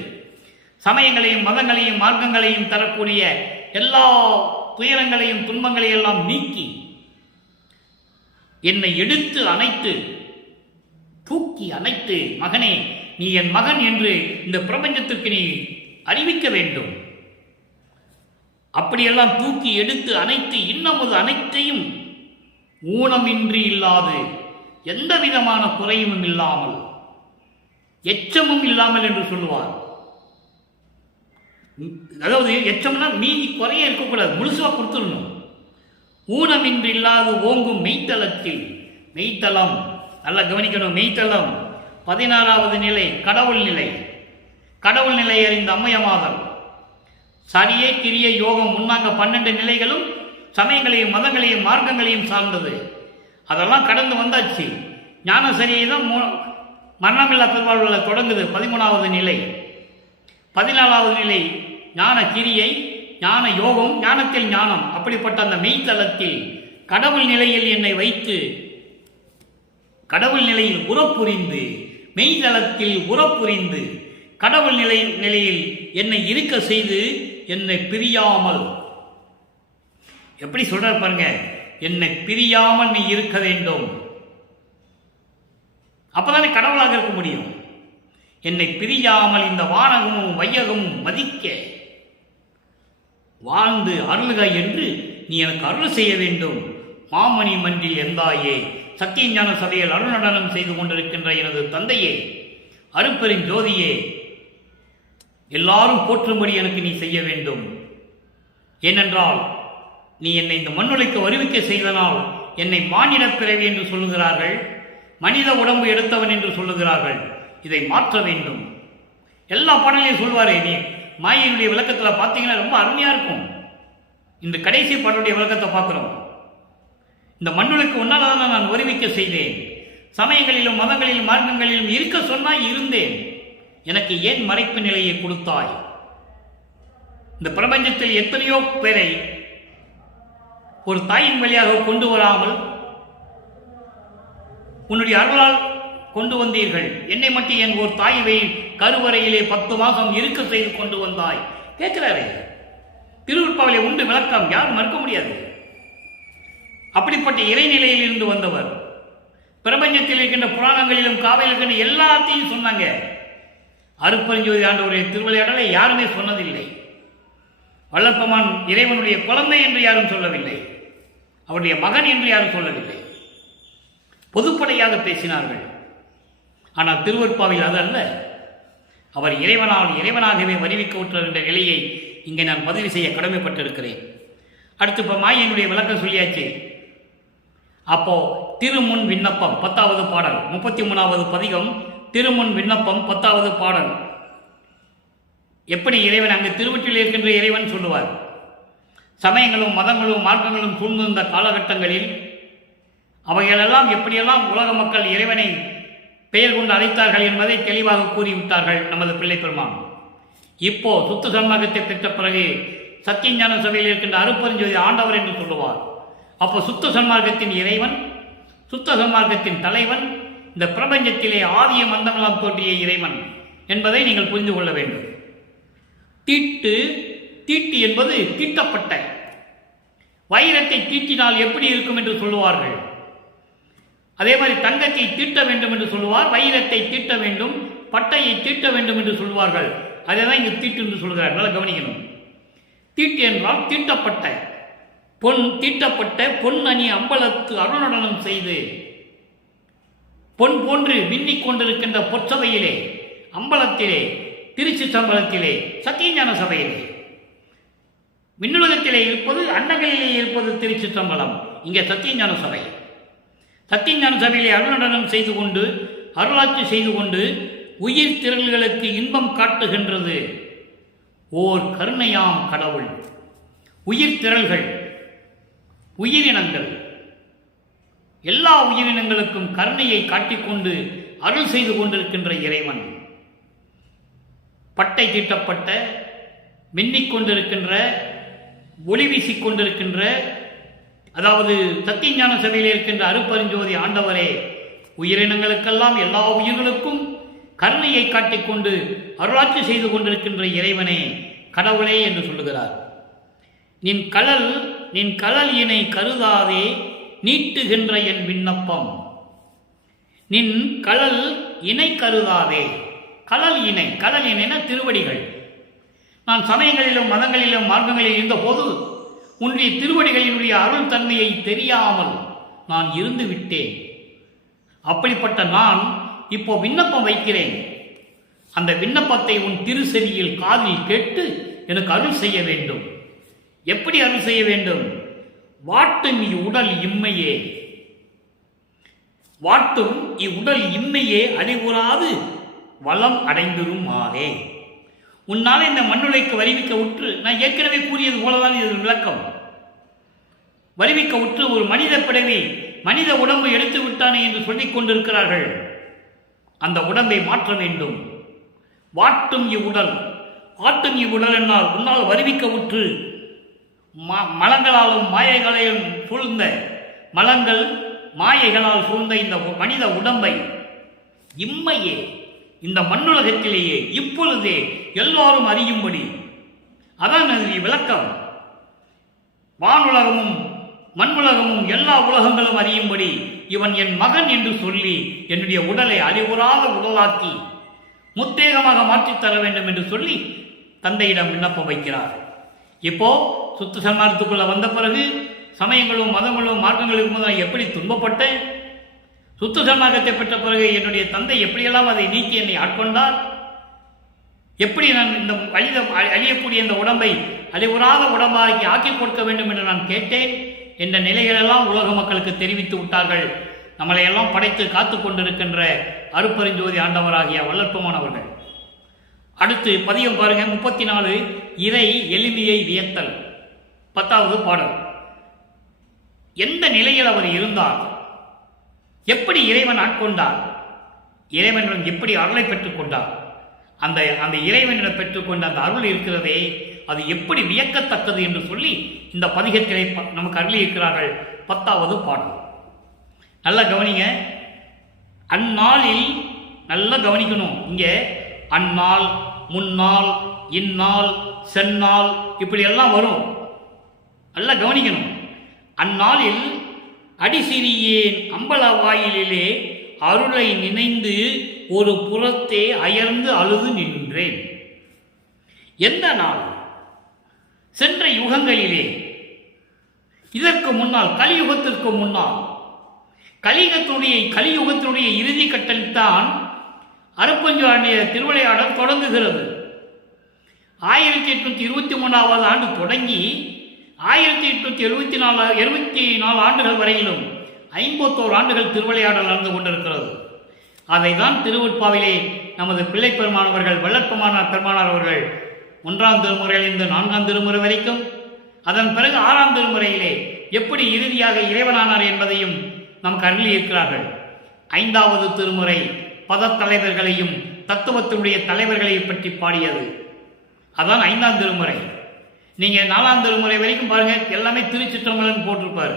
சமயங்களையும் மதங்களையும் மார்க்கங்களையும் தரக்கூடிய எல்லா துயரங்களையும் துன்பங்களையும் எல்லாம் நீக்கி என்னை எடுத்து அணைத்து தூக்கி அணைத்து, மகனே நீ என் மகன் என்று இந்த பிரபஞ்சத்திற்கு நீ அறிவிக்க வேண்டும். அப்படியெல்லாம் தூக்கி எடுத்து அனைத்து இன்னமது அனைத்தையும் ஊனமின்றி இல்லாது எந்த விதமான குறையும் இல்லாமல் எச்சமும் இல்லாமல் என்று சொல்லுவார். அதாவது எச்சம்னா மீதி குறைய இருக்கக்கூடாது, முழுசுவா கொடுத்துடணும். ஊனமின்றி இல்லாது ஓங்கும் மெய்த்தளத்தில், மெய்த்தளம் நல்லா கவனிக்கணும். மெய்த்தளம் 16வது நிலை கடவுள் நிலை. கடவுள் நிலை அறிந்த அம்மையமாதல் சரியே கிரிய யோகம் முன்னாங்க 12 நிலைகளும் சமயங்களையும் மதங்களையும் மார்க்கங்களையும் சார்ந்தது. அதெல்லாம் கடந்து வந்தாச்சு. ஞான சரியை தான் மரணமில்லா பெருவாழ்வில் தொடங்குது 13வது நிலை. 14வது நிலை ஞான கிரியை, ஞான யோகம், ஞானத்தில் ஞானம். அப்படிப்பட்ட அந்த மெய்த்தளத்தில் கடவுள் நிலையில் என்னை வைத்து கடவுள் நிலையில் உறப்புரிந்து, மெய்தளத்தில் உறப்புரிந்து கடவுள் நிலையில் என்னை இருக்க செய்து என்னை பிரியாமல், எப்படி சொல்றார் பாருங்க, என்னை பிரியாமல் நீ இருக்க வேண்டும். அப்பதானே கடவுளாக இருக்க முடியும். என்னை பிரியாமல் இந்த வானகமும் வையகமும் மதிக்க வாழ்ந்து அருள்க என்று நீ எனக்கு அருள் செய்ய வேண்டும். மாமணி மன்றில் எந்தாயே, சத்தியஞான சபையில் அருள்நடனம் செய்து கொண்டிருக்கின்ற எனது தந்தையே, அருட்பெருஞ்சோதியே, எல்லாரும் போற்றும்படி எனக்கு நீ செய்ய வேண்டும். ஏனென்றால் நீ என்னை இந்த மண்ணுலைக்கு வருவிக்க செய்தனால் என்னை மானிடப் பிறவி என்று சொல்லுகிறார்கள், மனித உடம்பு எடுத்தவன் என்று சொல்லுகிறார்கள். இதை மாற்ற வேண்டும். எல்லா பாடலையும் சொல்வாரே. நீ மாயினுடைய விளக்கத்தில் பார்த்தீங்கன்னா ரொம்ப அருமையாக இருக்கும். இந்த கடைசி பாடலுடைய விளக்கத்தை பார்க்குறோம். இந்த மண்ணுலைக்கு உன்னால் தான் நான் வருவிக்க செய்தேன். சமயங்களிலும் மதங்களிலும் மார்க்கங்களிலும் இருக்க சொன்னாய், இருந்தேன். எனக்கு ஏன் மறைப்பு நிலையை கொடுத்தாய்? இந்த பிரபஞ்சத்தில் எத்தனையோ பேரை ஒரு தாயின் வழியாக கொண்டு வராமல் உன்னுடைய அருளால் கொண்டு வந்தீர்கள். என்னை மட்டும் என் ஒரு தாய் கருவறையிலே 10 மாதம் இருக்க செய்து கொண்டு வந்தாய் கேட்கிறாரே. திருவிற்பாவிலே உண்டு விளக்கம், யாரும் மறுக்க முடியாது. அப்படிப்பட்ட இறைநிலையில் இருந்து வந்தவர். பிரபஞ்சத்தில் இருக்கின்ற புராணங்களிலும் காவையில் இருக்கின்ற எல்லாத்தையும் சொன்னாங்க. அருட்பெருஞ்சோதி ஆண்டவருடைய திருவிளையாடலை யாருமே சொன்னதில்லை. வல்லப்பெருமான் இறைவனுடைய குழந்தை என்று யாரும் சொல்லவில்லை, அவருடைய மகன் என்று யாரும் சொல்லவில்லை. பொதுப்படையாக பேசினார்கள். ஆனால் திருவற்பாவில் அது அல்ல. அவர் இறைவனாகவே வருவிக்க உற்றார் என்ற நிலையை இங்கே நான் பதிவு செய்ய கடமைப்பட்டிருக்கிறேன். அடுத்து இப்போ மாயினுடைய விளக்கம் சொல்லியாச்சு. அப்போ திருமுன் விண்ணப்பம் 10வது பாடல், 33வது பதிகம், திருமுன் விண்ணப்பம் 10வது பாடல். எப்படி இறைவன் அங்கு திருவற்றில் இருக்கின்ற இறைவன் சொல்லுவார். சமயங்களும் மதங்களும் மார்க்கங்களும் சூழ்ந்திருந்த காலகட்டங்களில் அவைகளெல்லாம் எப்படியெல்லாம் உலக மக்கள் இறைவனை பெயர் கொண்டு அழைத்தார்கள் என்பதை தெளிவாக கூறிவிட்டார்கள் நமது பிள்ளை பெருமான். இப்போ சுத்த சன்மார்க்கத்தை பெற்ற பிறகு சத்தியஞான சபையில் இருக்கின்ற அருட்பெருஞ்சோதி ஆண்டவர் என்று சொல்லுவார். அப்போ சுத்த சன்மார்க்கத்தின் இறைவன், சுத்த சன்மார்க்கத்தின் தலைவன், இந்த பிரபஞ்சத்திலே ஆதிய மந்தமெல்லாம் தோன்றிய இறைவன் என்பதை நீங்கள் புரிந்து கொள்ள வேண்டும். தீட்டு என்பது தீட்டப்பட்ட வைரத்தை தீட்டினால் எப்படி இருக்கும் என்று சொல்லுவார்கள். அதே மாதிரி தங்கத்தை தீட்ட வேண்டும் என்று சொல்லுவார், வைரத்தை தீட்ட வேண்டும், பட்டையை தீட்ட வேண்டும் என்று சொல்வார்கள். அதை தான் இங்கு தீட்டு என்று சொல்கிறார். நல்லா கவனிக்கணும். தீட்டு என்றால் தீட்டப்பட்ட தீட்டப்பட்ட பொன் அணி அம்பலத்து அருணடனம் செய்து பொன் போன்று மின்னிக் கொண்டிருக்கின்ற பொற்சபையிலே, அம்பலத்திலே, திருச்சி சம்பளத்திலே, சத்தியஞான சபையிலே, விண்ணுலகத்திலே இருப்பது, அன்னங்களிலே இருப்பது திருச்சி சம்பளம், இங்கே சத்தியஞான சபை. சத்தியஞான சபையிலே அருணடனம் செய்து கொண்டு, அருளாட்சி செய்து கொண்டு உயிர் திரள்களுக்கு இன்பம் காட்டுகின்றது ஓர் கருணையாம் கடவுள். உயிர் திரள்கள், உயிரினங்கள், எல்லா உயிரினங்களுக்கும் கருணையை காட்டிக்கொண்டு அருள் செய்து கொண்டிருக்கின்ற இறைவன். பட்டை தீட்டப்பட்ட, மின்னிக் கொண்டிருக்கின்ற, ஒளி வீசிக் கொண்டிருக்கின்ற, அதாவது சத்தியஞான சபையில் இருக்கின்ற அருட்பெருஞ்சோதி ஆண்டவரே, உயிரினங்களுக்கெல்லாம் எல்லா உயிர்களுக்கும் கருணையை காட்டிக்கொண்டு அருளாட்சி செய்து கொண்டிருக்கின்ற இறைவனே, கடவுளே என்று சொல்லுகிறார். நின் கழல் இணை கருதாதே நீட்டுகின்ற என் விண்ணப்பம். நின் கழல் இணை கருதாதே. கழல் இணைன திருவடிகள். நான் சமயங்களிலும் மதங்களிலும் மார்க்கங்களில் இருந்த போது உன்னுடைய திருவடிகளினுடைய அருள் தன்மையை தெரியாமல் நான் இருந்து விட்டேன். அப்படிப்பட்ட நான் இப்போ விண்ணப்பம் வைக்கிறேன். அந்த விண்ணப்பத்தை உன் திருச்செவியில் காதில் கேட்டு எனக்கு அருள் செய்ய வேண்டும். எப்படி அருள் செய்ய வேண்டும்? வாட்டும் இவ்வுடல் இம்மையே, வாட்டும் இவ்வுடல் இம்மையே அழிவுறாது வளம் அடைந்திருமாறே. உன்னால இந்த மண்ணுலைக்கு வருவிக்க உற்று, நான் ஏற்கனவே கூறியது போலதான் இது விளக்கம். வருவிக்க உற்று ஒரு மனித பிறவி, மனித உடம்பு எடுத்து விட்டானே என்று சொல்லிக் கொண்டிருக்கிறார்கள். அந்த உடம்பை மாற்ற வேண்டும். வாட்டும் இவ்வுடல், ஆட்டும் இவ்வுடல் என்னால் உன்னால் வருவிக்க உற்று மலங்களாலும் மாயைகளையும் சூழ்ந்த, மலங்கள் மாயைகளால் சூழ்ந்த இந்த மனித உடம்பை இம்மையே, இந்த மண்ணுலகத்திலேயே இப்பொழுதே எல்லாரும் அறியும்படி, அதான் விளக்கம். வானுலகமும் மண்ணுலகமும் எல்லா உலகங்களும் அறியும்படி இவன் என் மகன் என்று சொல்லி என்னுடைய உடலை அறிவுறாத உடலாக்கி முத்தேகமாக மாற்றித்தர வேண்டும் என்று சொல்லி தந்தையிடம் விண்ணப்பம் வைக்கிறார். இப்போ சுத்த சன்மார்க்கத்துக்குள்ள வந்த பிறகு சமயங்களும் மதங்களும் மார்க்கங்களுக்கும் போது நான் எப்படி துன்பப்பட்டேன், சுத்த சன்மார்க்கத்தை பெற்ற பிறகு என்னுடைய தந்தை எப்படியெல்லாம் அதை நீக்கி என்னை ஆட்கொண்டார், எப்படி நான் இந்த அழியக்கூடிய இந்த உடம்பை அழிவுறாத உடம்பாக்கி ஆக்கி கொடுக்க வேண்டும் என்று நான் கேட்டேன் என்ற நிலைகளெல்லாம் உலக மக்களுக்கு தெரிவித்து விட்டார்கள். நம்மளை எல்லாம் படைத்து காத்து கொண்டிருக்கின்ற அருப்பெருஞ்சோதி ஆண்டவராகிய வல்லற்பமானவர்கள். அடுத்து பதியம் பாருங்க, 34 இறை எளிமையை வியத்தல். 10வது பாடல். எந்த நிலையில் அவர் இருந்தார், எப்படி இறைவன் ஆட்கொண்டார், இறைவனிடம் எப்படி அருளை பெற்றுக் கொண்டார், அந்த இறைவனிடம் பெற்றுக்கொண்ட அந்த அருள் இருக்கிறதே அது எப்படி வியக்கத்தக்கது என்று சொல்லி இந்த பதிகத்திலே நமக்கு அருளி இருக்கிறார்கள். 10வது பாடல். நல்லா கவனிங்க. அந்நாளில் நல்லா கவனிக்கணும். இங்கே அந்நாள், முன்னாள், இந்நாள், செந்நாள் இப்படி எல்லாம் வரும். நல்லா கவனிக்கணும். அந்நாளில் அடிசிறியேன் அம்பல வாயிலே அருளை நினைந்து ஒரு புறத்தே அயர்ந்து அழுது நின்றேன். எந்த நாள்? சென்ற யுகங்களிலே, இதற்கு முன்னால் கலியுகத்திற்கு முன்னால், கலியுகத்தினுடைய இறுதி கட்டல்தான் அருப்பெருஞ்சோதி திருவிளையாடல் தொடங்குகிறது. 1823வது ஆண்டு தொடங்கி 1874 ஆண்டுகள் வரையிலும் 51 ஆண்டுகள் திருவிளையாடல் நடந்து கொண்டிருக்கிறது. அதை தான் திருவெட்பாவிலே நமது பிள்ளை பெருமானவர்கள் வல்லற்பமானார் பெருமானார் அவர்கள் 1ஆம் திருமுறையிலிருந்து 4ஆம் திருமுறை வரைக்கும், அதன் பிறகு 6ஆம் திருமுறையிலே எப்படி இறுதியாக இறைவனானார் என்பதையும் நமக்கு அருளி இருக்கிறார்கள். 5வது திருமுறை பதத்தலைவர்களையும் தத்துவத்தினுடைய தலைவர்களையும் பற்றி பாடியது. அதான் 5ஆம் திருமுறை. நீங்க 4ஆம் திருமுறை வரைக்கும் பாருங்க, எல்லாமே திருச்சிற்றம்பலம் போட்டிருப்பாரு.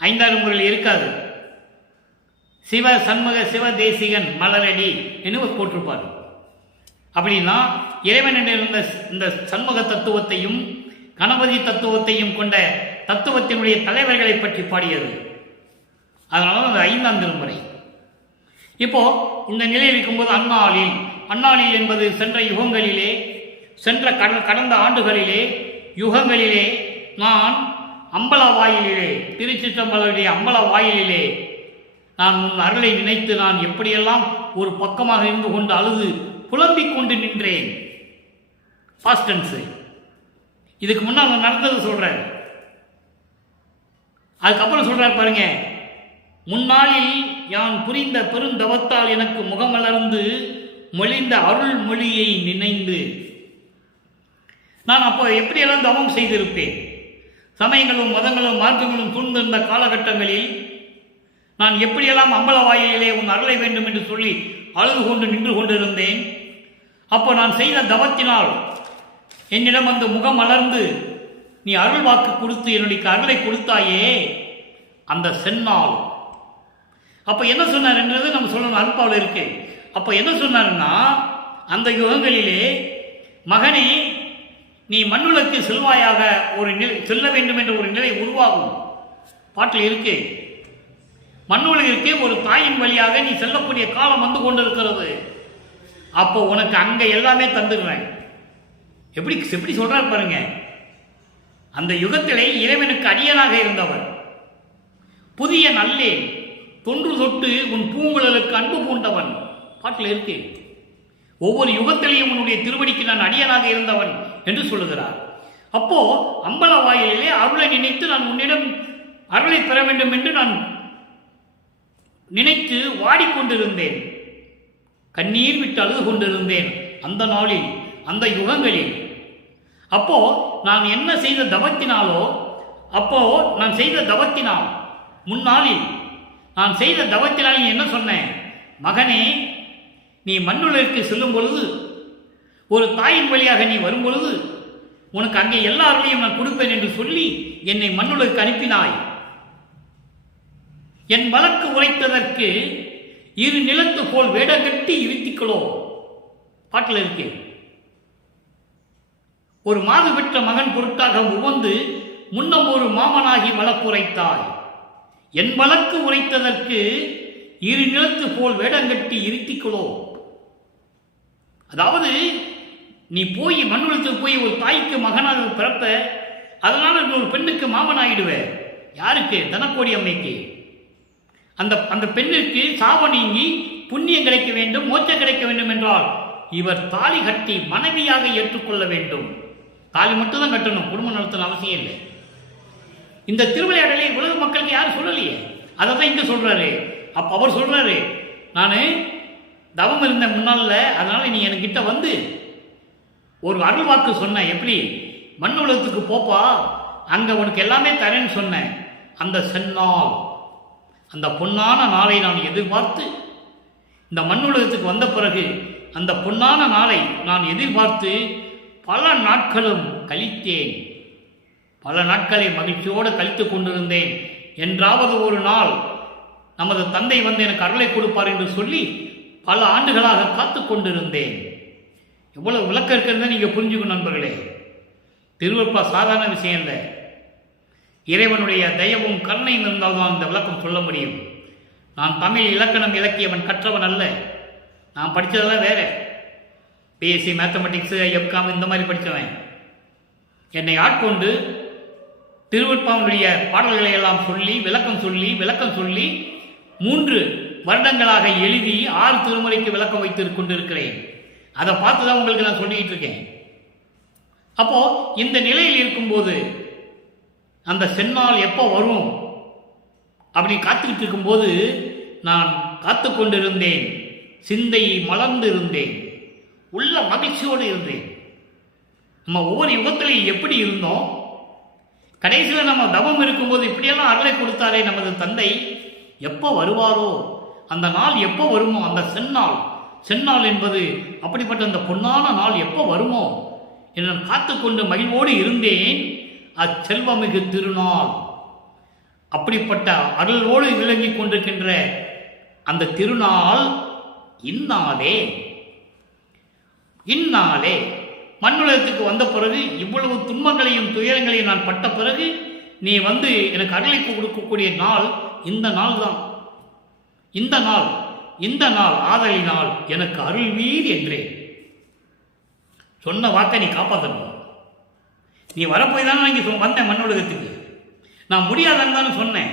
5ஆம் திருமுறையில் இருக்காது. சிவ சண்முக சிவ தேசிகன் மலரடி என்று போட்டிருப்பார். அப்படின்னா இறைவன் இருந்த இந்த சண்முக தத்துவத்தையும் கணபதி தத்துவத்தையும் கொண்ட தத்துவத்தினுடைய தலைவர்களை பற்றி பாடியது. அதனால அந்த 5ஆம் திருமுறை. இப்போ இந்த நிலையில் இருக்கும்போது அந்நாளில் என்பது சென்ற யுகங்களிலே, சென்ற கடந்த ஆண்டுகளிலே யுகங்களிலே நான் அம்பல வாயிலே, திருச்சிற்றம்பலனுடைய அம்பல வாயிலே நான் உன் அருளை நினைத்து நான் எப்படியெல்லாம் ஒரு பக்கமாக இருந்து கொண்டு அழுது புலம்பிக் கொண்டு நின்றேன். Past tense. இதுக்கு முன்னால் நடந்தது சொல்றார். அதுக்கப்புறம் சொல்றார் பாருங்க, முன்னாளில் யான் புரிந்த பெருந்தவத்தால் எனக்கு முகமலர்ந்து மொழிந்த அருள் மொழியை நினைந்து. நான் அப்போ எப்படியெல்லாம் தவம் செய்திருப்பேன். சமயங்களும் மதங்களும் மார்க்கங்களும் சூழ்ந்திருந்த காலகட்டங்களில் நான் எப்படியெல்லாம் அம்பல வாயிலே உன் அருளை வேண்டும் என்று சொல்லி அழுது கொண்டு நின்று கொண்டிருந்தேன். அப்போ நான் செய்த தவத்தினால் என்னிடம் வந்து முகம் மலர்ந்து நீ அருள் வாக்கு கொடுத்து என்னுடைய அருளை கொடுத்தாயே, அந்த செந்நாள். அப்போ என்ன சொன்னார் என்றது நம்ம சொல்லணும். அருப்பாவில் இருக்கு. அப்போ என்ன சொன்னார்னா, அந்த யுகங்களிலே மகனே நீ மண்ணுலக்கு செல்வாயாக ஒரு செல்ல வேண்டும் என்ற ஒரு நிலை உருவாகும். பாட்டில் இருக்கு. மண்ணுலகிற்கு ஒரு தாயின் வழியாக நீ செல்லக்கூடிய காலம் வந்து கொண்டிருக்கிறது. அப்போ உனக்கு அங்க எல்லாமே தந்துடுறேன். எப்படி சொல்றார் பாருங்க. அந்த யுகத்திலே இறைவனுக்கு அடியனாக இருந்தவர் புதிய நல்லே தொன்று தொட்டு உன் பூங்குழலுக்கு அன்பு பூண்டவன். பாட்டில் இருக்கு. ஒவ்வொரு யுகத்திலையும் உன்னுடைய திருவடிக்கு நான் அடியனாக இருந்தவன் என்று சொல்லுகிறார். அப்போ அம்பல வாயிலே அருளை நினைத்து நான் உன்னிடம் அருளை பெற வேண்டும் என்று நான் நினைத்து வாடிக்கொண்டிருந்தேன், கண்ணீர் விட்டு அழுது கொண்டிருந்தேன் அந்த நாளில், அந்த யுகங்களில். அப்போ நான் என்ன செய்த தவத்தினாலோ, அப்போ நான் செய்த தவத்தினால், முன்னாளில் நான் செய்த தவத்தினால் என்ன சொன்னேன், மகனே நீ மண்ணுலகிற்கு செல்லும் பொழுது, ஒரு தாயின் வழியாக நீ வரும் பொழுது உனக்கு அங்கே எல்லாரையும் நான் கொடுப்பேன் என்று சொல்லி என்னை மண்ணுலகிற்கு அனுப்பினாய். என் வழக்கு உரைத்ததற்கு இரு நிலத்து போல் வேடகட்டி இருத்திக்களோ. பாட்டில் இருக்கு. ஒரு மாது பெற்ற மகன் பொருட்டாக உவந்து முன்னம் ஒரு மாமனாகி வழக்குரைத்தாய். என் வழக்கு உரைத்ததற்கு இரு நிலத்து போல் வேடங்கட்டி இருத்திக்களோ. அதாவது நீ போய் மண்ணுலகத்துக்கு போய் ஒரு தாய்க்கு மகனாக பிறப்ப, அதனால நீ ஒரு பெண்ணுக்கு மாமன் ஆயிடுவ. யாருக்கு? தனக்கோடி அம்மைக்கு. அந்த அந்த பெண்ணிற்கு சாப நீங்கி புண்ணியம் கிடைக்க வேண்டும், மோட்சம் கிடைக்க வேண்டும் என்றால் இவர் தாலி கட்டி மனைவியாக ஏற்றுக்கொள்ள வேண்டும். தாலி மட்டும் தான் கட்டணும், குடும்பம் நடத்தணும் அவசியம் இல்லை. இந்த திருவிளையாடலை உலக மக்களுக்கு யாரும் சொல்லலையே, அதை தான் இங்க சொல்றாரு. அப்ப அவர் சொல்றாரு, நான் தவம் இருந்த முன்னால, அதனால நீ என்கிட்ட வந்து ஒரு அருள் வாக்கு சொன்ன. எப்படி? மண் உலகத்துக்கு போப்பா, அங்க உனக்கு எல்லாமே தரேன்னு சொன்னேன். அந்த செந்நாள், அந்த பொன்னான நாளை நான் எதிர்பார்த்து இந்த மண் உலகத்துக்கு வந்த பிறகு அந்த பொன்னான நாளை நான் எதிர்பார்த்து பல நாட்களும் கழித்தேன். பல நாட்களை மகிழ்ச்சியோடு கழித்து கொண்டிருந்தேன். என்றாவது ஒரு நாள் நமது தந்தை வந்து எனக்கு அருளை கொடுப்பார் என்று சொல்லி பல ஆண்டுகளாக காத்து கொண்டிருந்தேன். எவ்வளவு விளக்கம் இருக்கிறத நீங்க புரிஞ்சுக்கணும் நண்பர்களே. திருவருட்பா சாதாரண விஷயம் இல்லை. இறைவனுடைய தயவும் கருணையும் இருந்தால்தான் இந்த விளக்கம் சொல்ல முடியும். நான் தமிழ் இலக்கணம் இலக்கியவன் கற்றவன் அல்ல. நான் படித்ததெல்லாம் வேற. பிஎஸ்சி மேத்தமெட்டிக்ஸு, எஃப்காம் இந்த மாதிரி படித்தவன். என்னை ஆட்கொண்டு திருவருட்பாவுடைய பாடல்களை எல்லாம் சொல்லி விளக்கம் சொல்லி 3 வருடங்களாக எழுதி 6 திருமுறைக்கு விளக்கம் வைத்து கொண்டிருக்கிறேன். அதை பார்த்து தான் உங்களுக்கு நான் சொல்லிக்கிட்டு இருக்கேன். அப்போ இந்த நிலையில் இருக்கும்போது அந்த செந்நாள் எப்போ வரும் அப்படி காத்துக்கிட்டு இருக்கும்போது நான் காத்து கொண்டிருந்தேன். சிந்தை மலர்ந்து இருந்தேன், உள்ள மகிழ்ச்சியோடு இருந்தேன். நம்ம ஒவ்வொரு யுகத்திலையும் எப்படி இருந்தோம், கடைசியில் நம்ம தவம் இருக்கும்போது இப்படியெல்லாம் அருளை கொடுத்தாரே நமது தந்தை, எப்போ வருவாரோ, அந்த நாள் எப்போ வருமோ, அந்த செந்நாள் என்பது அப்படிப்பட்ட அந்த பொன்னான நாள் எப்போ வருமோ என்று நான் காத்துக்கொண்டு மகிழ்வோடு இருந்தேன். அச்செல்வமிகு திருநாள், அப்படிப்பட்ட அருளோடு விளங்கி கொண்டிருக்கின்ற அந்த திருநாள் இந்நாளே மண்ணுலகத்துக்கு வந்த பிறகு, இவ்வளவு துன்பங்களையும் துயரங்களையும் நான் பட்ட பிறகு நீ வந்து எனக்கு அருளை கொடுக்கக்கூடிய நாள் இந்த நாள் தான். இந்த நாள் ஆதலினால் எனக்கு அருள்வீர் என்றேன். சொன்ன வாக்கை நீ காப்பாற்றணும். நீ வரப்போய் தானே நான் இங்கே வந்தேன் மண்ணுலகத்துக்கு. நான் முடியாதான்னு தானே சொன்னேன்.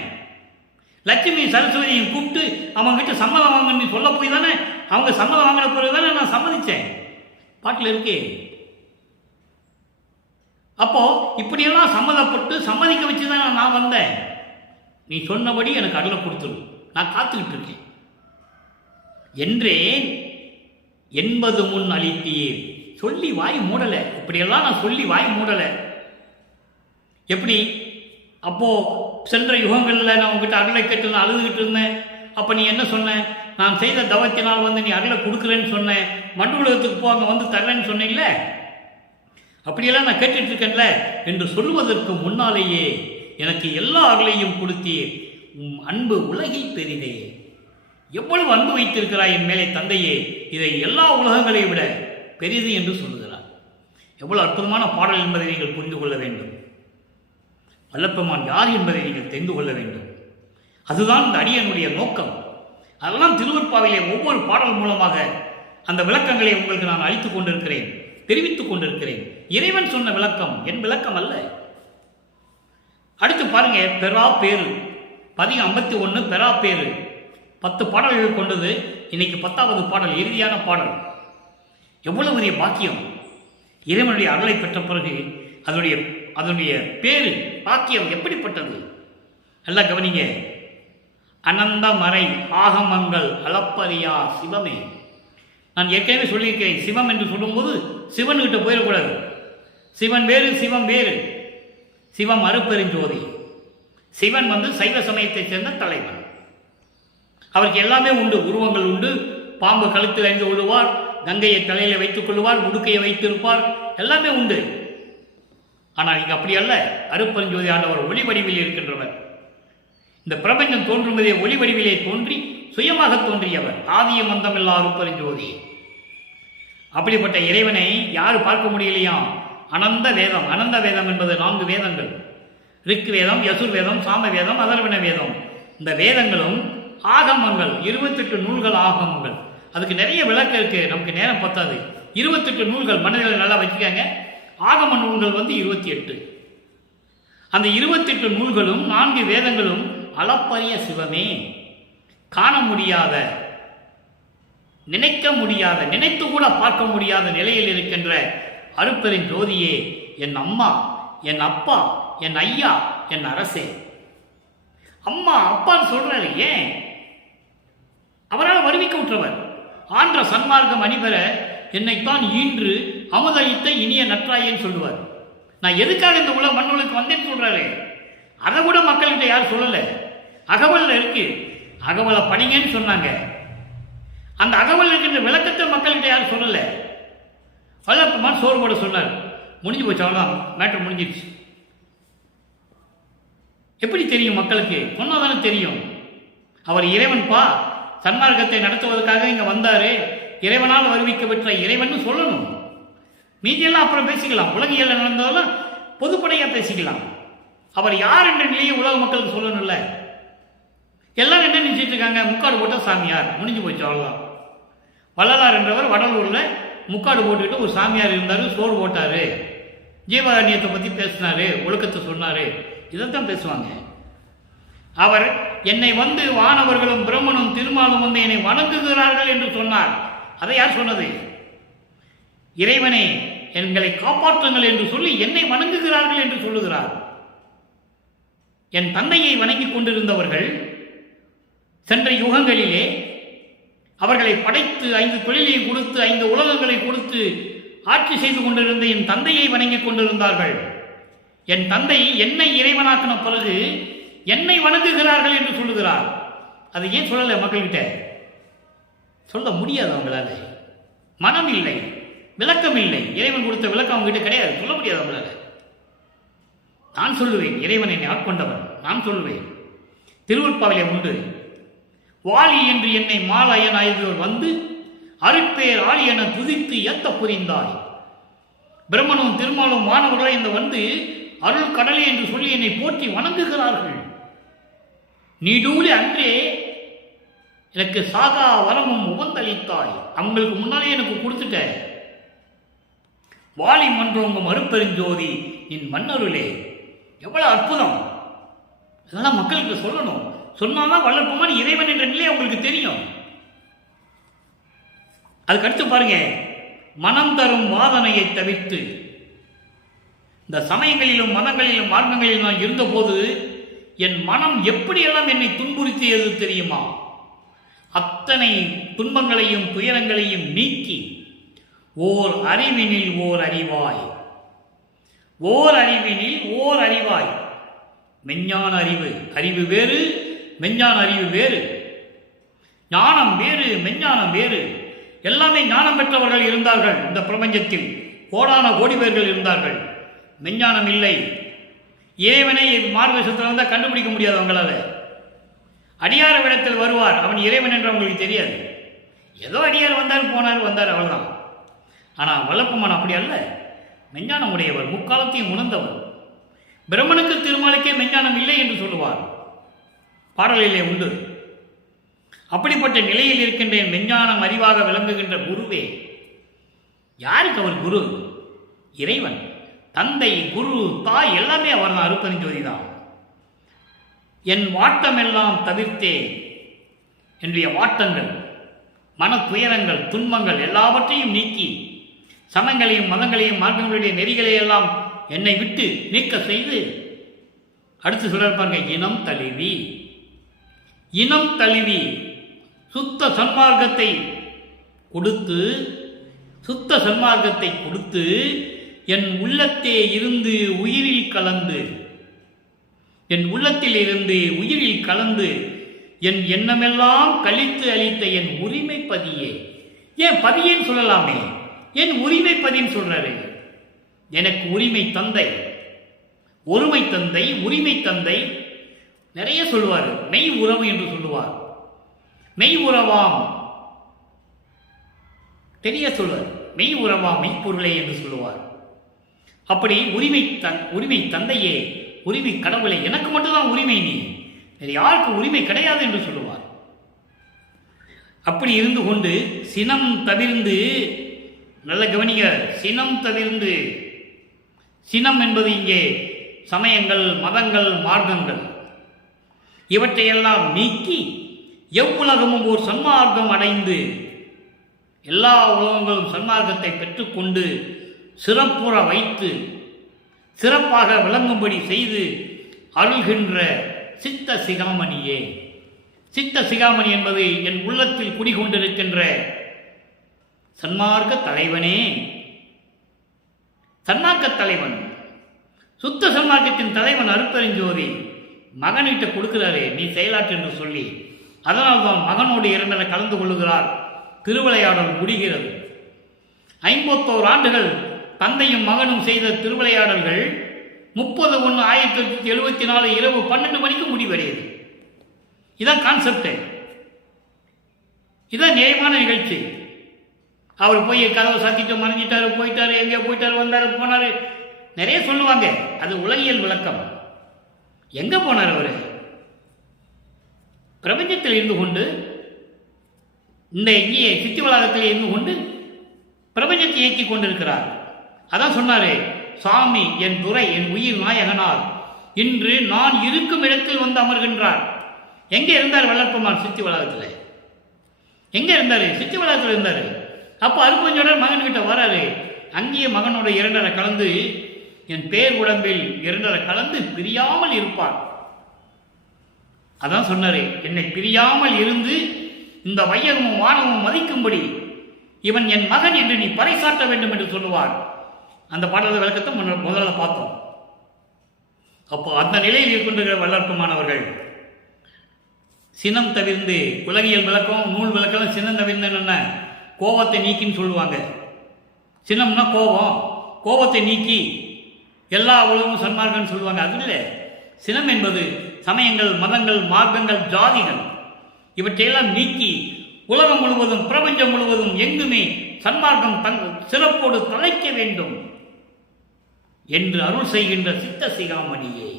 லட்சுமி சரஸ்வதியை கூப்பிட்டு அவங்ககிட்ட சம்மதம் வாங்கன்னு சொல்ல போய் தானே, அவங்க சம்மதம் வாங்கின பிறகு தானே நான் சம்மதித்தேன். பாட்டில் இருக்கே. அப்போ இப்படியெல்லாம் சம்மதிக்க வச்சு தான் நான் வந்தேன். நீ சொன்னபடி எனக்கு அருளை கொடுத்துடும், நான் காத்துக்கிட்டு இருக்கேன் என்றேன். என்பது முன் அளித்தீர், சொல்லி வாய் மூடலை. இப்படியெல்லாம் நான் சொல்லி வாய் மூடலை. எப்படி? அப்போ சென்ற யுகங்களில் நான் உங்ககிட்ட அருளை கேட்டு நான் அழுதுகிட்டு இருந்தேன். அப்போ நீ என்ன சொன்ன? நான் செய்த தவத்தினால் வந்து நீ அருளை கொடுக்குறேன்னு சொன்னேன். மண் உலகத்துக்கு போ, அங்கே வந்து தர்றேன்னு சொன்னீங்கள. அப்படியெல்லாம் நான் கேட்டுட்டு இருக்கேன்ல என்று சொல்வதற்கு முன்னாலேயே எனக்கு எல்லா அருளையும் கொடுத்தீர். அன்பு உலகில் பெரிதே. எவ்வளவு அன்பு வைத்திருக்கிறாய் என் மேலே தந்தையே, இதை எல்லா உலகங்களையும் விட பெரிது என்று சொல்லுகிறார். எவ்வளவு அற்புதமான பாடல் என்பதை நீங்கள் புரிந்து கொள்ள வேண்டும். வல்லப்பெருமான் யார் என்பதை நீங்கள் தெரிந்து கொள்ள வேண்டும். அதுதான் இந்த அடியனுடைய நோக்கம். அதெல்லாம் திருவருட்பாவிலே ஒவ்வொரு பாடல் மூலமாக அந்த விளக்கங்களை உங்களுக்கு நான் அளித்துக் கொண்டிருக்கிறேன், தெரிவித்துக் கொண்டிருக்கிறேன். இறைவன் சொன்ன விளக்கம் என் விளக்கம் அல்ல. அடுத்து பாருங்க, பெறா பேரு பதிகம் 51 பெறா பேரு 10 பாடல்கள் கொண்டது. இன்னைக்கு 10வது பாடல், இறுதியான பாடல். எவ்வளவு பெரிய பாக்கியம்! இறைவனுடைய அருளை பெற்ற பிறகு அதனுடைய பேரு பாக்கியம் எப்படிப்பட்டது? நல்லா கவனிங்க. அனந்த மறை ஆகமங்கள் அளப்பரியா சிவமே. நான் ஏற்கனவே சொல்லியிருக்கிறேன், சிவம் என்று சொல்லும்போது சிவன்கிட்ட போயிடக்கூடாது. சிவன் வேறு, சிவம் வேறு. சிவம் அருப்பெருஞ்சோதி. சிவன் வந்து சைவ சமயத்தைச் சேர்ந்த தலைவன். அவருக்கு எல்லாமே உண்டு. உருவங்கள் உண்டு. பாம்பு கழுத்தில் அணிந்து கொள்ளுவார், கங்கையை தலையில வைத்துக் கொள்வார், முடுக்கையை வைத்திருப்பார், எல்லாமே உண்டு. ஆனால் இங்கு அப்படி அல்ல. அருப்பெருஞ்சோதி ஆண்டவர் ஒளி வடிவில் இருக்கின்றவர். இந்த பிரபஞ்சம் தோன்றுவதே ஒளி வடிவிலே தோன்றி சுயமாக தோன்றியவர். ஆதியம் அந்தமில்லா அருப்பெருஞ்சோதி. அப்படிப்பட்ட இறைவனை யாரு பார்க்க முடியலையாம்? அனந்த வேதம் என்பது 4 வேதங்கள். ரிக் வேதம், யசுர் வேதம், சாம வேதம், அதர்வன வேதம். இந்த வேதங்களும் ஆகமங்கள் 28 நூல்கள் ஆகமங்கள். அதுக்கு நிறைய விளக்கம் இருக்கு, நமக்கு நேரம் பத்தாது. 28 நூல்கள் மனிதர்கள் நல்லா வச்சுக்காங்க. ஆகம நூல்கள் 28. அந்த 28 நூல்களும் 4 வேதங்களும் அளப்பரிய சிவமே, காண முடியாத, நினைக்க முடியாத, நினைத்து கூட பார்க்க முடியாத நிலையில் இருக்கின்ற அருட்பெரும் ஜோதியே, என் அம்மா, என் அப்பா, என் ஐயா, என் அரசே. அம்மா அப்பான்னு சொல்றாரு. ஏன்? அவரால் வருவிக்க விட்டவர். ஆன்ற சன்மார்க்கம் அணிபெற என்னைத்தான் ஈன்று அமுதளித்த இனிய நற்றாயேன்னு சொல்லுவார். நான் எதுக்காக இந்த உலக மண்ணுக்கு வந்தேன்னு சொல்றாரு. அதை கூட மக்கள்கிட்ட யாரும் சொல்லலை. அகவலில் இருக்கு, அகவலை படிங்கன்னு சொன்னாங்க. அந்த அகவல் இருக்கின்ற விளக்கத்தை மக்கள்கிட்ட யாரும் சொல்லலை. வல்லப்பமான் சோறு போட சொன்னார். முடிஞ்சு போச்சு, அவ்வளோதான், மேட்டர் முடிஞ்சிருச்சு. எப்படி தெரியும் மக்களுக்கு? சொன்னாதானே தெரியும். அவர் இறைவன்பா, சன்மார்க்கத்தை நடத்துவதற்காக இங்கே வந்தார், இறைவனால் வருவிக்க பெற்ற இறைவன் சொல்லணும். மீதியெல்லாம் அப்புறம் பேசிக்கலாம். உலகியல் நடந்ததெல்லாம் பொதுப்படையாக பேசிக்கலாம். அவர் யார் என்ற நிலையை உலக மக்களுக்கு சொல்லணும்ல. எல்லாரும் என்ன நினைச்சிட்டு இருக்காங்க? முக்காடு போட்ட சாமியார், முடிஞ்சு போச்சு, அவ்வளோதான். வள்ளலார் என்றவர் வடலூரில் முக்காடு போட்டுக்கிட்டு ஒரு சாமியார் இருந்தார், சோறு போட்டார், ஜீவகாரணியத்தை பற்றி பேசினார், ஒழுக்கத்தை சொன்னார், இதைத்தான் பேசுவாங்க. அவர் என்னை வந்து வானவர்களும் பிரம்மனும் திருமாலும் வந்து என்னை வணங்குகிறார்கள் என்று சொன்னார். அதை யார் சொன்னது? இறைவனை எங்களை காப்பாற்றுங்கள் என்று சொல்லி என்னை வணங்குகிறார்கள் என்று சொல்லுகிறார். என் தந்தையை வணங்கி கொண்டிருந்தவர்கள் சென்ற யுகங்களிலே அவர்களை படைத்து 5 தொழிலையும் கொடுத்து 5 உலகங்களை கொடுத்து ஆட்சி செய்து கொண்டிருந்த என் தந்தையை வணங்கி கொண்டிருந்தார்கள். என் தந்தை என்னை இறைவனாக்கின பிறகு என்னை வணங்குகிறார்கள் என்று சொல்லுகிறார். அது ஏன் சொல்லலை மக்கள்கிட்ட? சொல்ல முடியாது அவங்களால. மனம் இல்லை, விளக்கம் இல்லை. இறைவன் கொடுத்த விளக்கம் அவங்ககிட்ட கிடையாது, சொல்ல முடியாது அவங்களால. நான் சொல்லுவேன், இறைவன் என்னை ஆட்கொண்டவன், நான் சொல்லுவேன். திருவருட்பாவிலே உண்டு, வாலி என்று என்னை மாலயன் ஆய்வோர் வந்து அருட்பேர் ஆளி என துதித்து ஏத்த புரிந்தாய். பிரம்மனும் திருமாலும் மாணவர்களை இந்த வந்து அருள் கடலை என்று சொல்லி என்னை போற்றி வணங்குகிறார்கள். நீடூழி அன்றே எனக்கு சாகா வரமும் உகந்தளித்தாய். அவங்களுக்கு முன்னாலே எனக்கு கொடுத்துட்ட. வாலி மன்றோங்கும் அருட்பெருஞ்சோதி என் மன்னருளே. எவ்வளவு அற்புதம்! இதெல்லாம் மக்களுக்கு சொல்லணும். சொன்னாதான் வல்லற்பமான இறைவன் என்ற நிலை உங்களுக்கு தெரியும். அதுக்கடுத்து பாருங்க, மனம் தரும் வாதனையை தவிர்த்து. இந்த சமயங்களிலும் மதங்களிலும் மார்க்கங்களிலும் நான் இருந்தபோது என் மனம் எப்படியெல்லாம் என்னை துன்புறுத்தியது தெரியுமா? அத்தனை துன்பங்களையும் துயரங்களையும் நீக்கி ஓர் அறிவினில் ஓர் அறிவாய், ஓர் அறிவினில் ஓர் அறிவாய். மெஞ்ஞான அறிவு, அறிவு வேறு, மெஞ்ஞான அறிவு வேறு. ஞானம் வேறு, மெஞ்ஞானம் வேறு. எல்லாமே ஞானம் பெற்றவர்கள் இருந்தார்கள் இந்த பிரபஞ்சத்தில். கோடான கோடி பேர்கள் இருந்தார்கள். மெஞ்ஞானம் இல்லை. இறைவனை மார்க்கத்தில் வந்தால் கண்டுபிடிக்க முடியாது அவங்களால. அடியார விடத்தில் வருவார், அவன் இறைவன் என்று அவங்களுக்கு தெரியாது. ஏதோ அடியார் வந்தார் போனார் வந்தார், அவ்வளவுதான். ஆனால் வல்லப்பமான் அப்படி அல்ல. மெஞ்ஞானம் உடையவர், முக்காலத்தையும் உணர்ந்தவர். பிரம்மனுக்கு திருமாலுக்கே மெஞ்ஞானம் இல்லை என்று சொல்லுவார், பாடலிலே உண்டு. அப்படிப்பட்ட நிலையில் இருக்கின்ற மெஞ்ஞானம் அறிவாக விளங்குகின்ற குருவே. யாருக்கு அவர் குரு? இறைவன். தந்தை, குரு, தாய் எல்லாமே அவர் தான், அருட்பெருஞ்சோதி தான். என் வாட்டமெல்லாம் தவிர்த்தே, என்னுடைய வாட்டங்கள், மன துயரங்கள், துன்பங்கள் எல்லாவற்றையும் நீக்கி சமங்களையும் மதங்களையும் மார்க்கங்களுடைய நெறிகளையெல்லாம் என்னை விட்டு நீக்க செய்து, அடுத்து சொல்லிருப்பாங்க, இனம் தழுவி. இனம் தழுவி சுத்த சன்மார்க்கத்தை கொடுத்து, சுத்த சன்மார்க்கத்தை கொடுத்து என் உள்ளத்தே இருந்து உயிரில் கலந்து, என் உள்ளத்தில் இருந்து உயிரில் கலந்து என் எண்ணமெல்லாம் கழித்து அளித்த என் உரிமை பதியே. ஏன் பதியேன்னு சொல்லலாமே, என் உரிமை பதின்னு சொல்றாரு. எனக்கு உரிமை தந்தை, ஒருமை தந்தை, உரிமை தந்தை நிறைய சொல்லுவார். மெய் உறவு என்று சொல்லுவார். மெய் உறவாம் தெரிய சொல்வார். மெய் உறவாம் மெய்ப்பொருளே என்று சொல்லுவார். அப்படி உரிமை தந்தையே, உரிமை கடவுளை, எனக்கு மட்டும்தான் உரிமை, நீ வேறு யாருக்கு உரிமை கிடையாது என்று சொல்லுவார். அப்படி இருந்து கொண்டு சினம் தவிர்ந்து நல்ல கவனிங்க. சினம் தவிர்ந்து, சினம் என்பது இங்கே சமயங்கள், மதங்கள், மார்க்கங்கள் இவற்றையெல்லாம் நீக்கி எவ்வுலகமும் ஒரு சன்மார்க்கம் அடைந்து எல்லா உலகங்களும் சன்மார்க்கத்தை பெற்றுக்கொண்டு சிறப்புற வைத்து சிறப்பாக விளங்கும்படி செய்து அருள்கின்ற சித்த சிகாமணியே. சித்த சிகாமணி என்பது என் உள்ளத்தில் குடிகொண்டிருக்கின்ற சன்மார்க்க தலைவனே. சன்மார்க்க தலைவன், சுத்த சன்மார்க்கத்தின் தலைவன் அருட்பெருஞ்சோதி மகனிட்ட கொடுக்கிறாரே நீ செயலாற்று என்று சொல்லி, அதனால்தான் மகனோடு இரண்டரை கலந்து கொள்ளுகிறார். திருவிளையாடல் முடிகிறது. 51 ஆண்டுகள் தந்தையும் மகனும் செய்த திருவிளையாடல்கள் 30/1/1974 இரவு 12 மணிக்கு முடிவடையுது. இதான் கான்செப்ட், இதான் நியாயமான நிகழ்ச்சி. அவர் போய் கதவை சாத்திட்டு மறைஞ்சிட்டாரு, போயிட்டாரு, எங்கே போயிட்டாரு, வந்தாரு, போனாரு, நிறைய சொல்லுவாங்க. அது உலகியல் விளக்கம். எங்க போனார் அவரு? பிரபஞ்சத்தில் இருந்து கொண்டு, இந்த இங்கே சித்தி வளாகத்தில் இருந்து கொண்டு பிரபஞ்சத்தை இயக்கி கொண்டிருக்கிறார். அதான் சொன்னாரு, சாமி என் துரை என் உயிர் நாயகனார் இன்று நான் இருக்கும் இடத்தில் வந்து அமர்கின்றார். எங்கே இருந்தார் வல்லற்பமான்? சித்தி வளாகத்தில். எங்கே இருந்தார்? சித்தி வளாகத்தில் இருந்தார். அப்போ அருப்பஞ்சோட மகன்கிட்ட வராரு. அங்கேயே மகனோட இரண்டரை கலந்து, என் பேர் உடம்பில் இரண்டரை கலந்து பிரியாமல் இருப்பார். அதான் சொன்னாரு, என்னை பிரியாமல் இருந்து இந்த வையகமும் வானமும் மதிக்கும்படி இவன் என் மகன் என்று நீ பறைசாட்ட வேண்டும் என்று சொல்லுவார். அந்த பாடல விளக்கத்தை முதல்ல பார்த்தோம். அப்போ அந்த நிலையில் இருக்கின்ற வல்லற்பமானவர்கள் சினம் தவிர்ந்து, உலகியல் விளக்கம் நூல் விளக்கம் சினம் தவிர்ந்து கோபத்தை நீக்கின்னு சொல்லுவாங்க. சினம்னா கோபம், கோபத்தை நீக்கி எல்லா உலகமும் சன்மார்க்கம்னு சொல்லுவாங்க. அது இல்லை. சினம் என்பது சமயங்கள், மதங்கள், மார்க்கங்கள், ஜாதிகள் இவற்றையெல்லாம் நீக்கி உலகம் முழுவதும், பிரபஞ்சம் முழுவதும் எங்குமே சன்மார்க்கம் சிறப்போடு தலைக்க வேண்டும் என்று அருள் செய்கின்ற சித்த சிகாமணியே.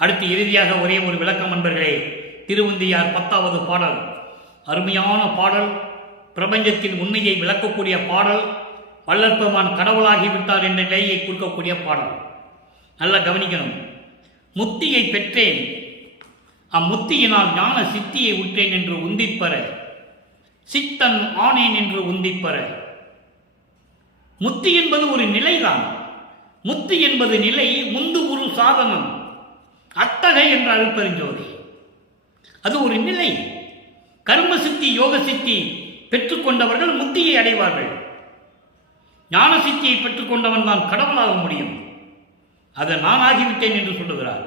அடுத்து இறுதியாக ஒரே ஒரு விளக்கம் நண்பர்களே. திருவுந்தியார் 10வது பாடல், அருமையான பாடல், பிரபஞ்சத்தின் உண்மையை விளக்கக்கூடிய பாடல், வல்லற்பெருமான் கடவுளாகிவிட்டார் என்ற நிலையை கொடுக்கக்கூடிய பாடல். நல்லா கவனிக்கணும். முத்தியை பெற்றேன், அம்முத்தியினால் ஞான சித்தியை உற்றேன் என்று உந்திப்பெற, சித்தன் ஆனேன் என்று உந்திப்பெற. முத்தி என்பது ஒரு நிலைதான். முத்தி என்பது நிலை, முந்து ஒரு சாதனம். அத்தகை என்ற அருட்பெருஞ்சோதி அது ஒரு நிலை. கர்ம சித்தி, யோக சித்தி பெற்றுக்கொண்டவர்கள் முத்தியை அடைவார்கள். ஞான சித்தியை பெற்றுக்கொண்டவன் தான் கடவுளாக முடியும். அதை நான் ஆகிவிட்டேன் என்று சொல்லுகிறார்.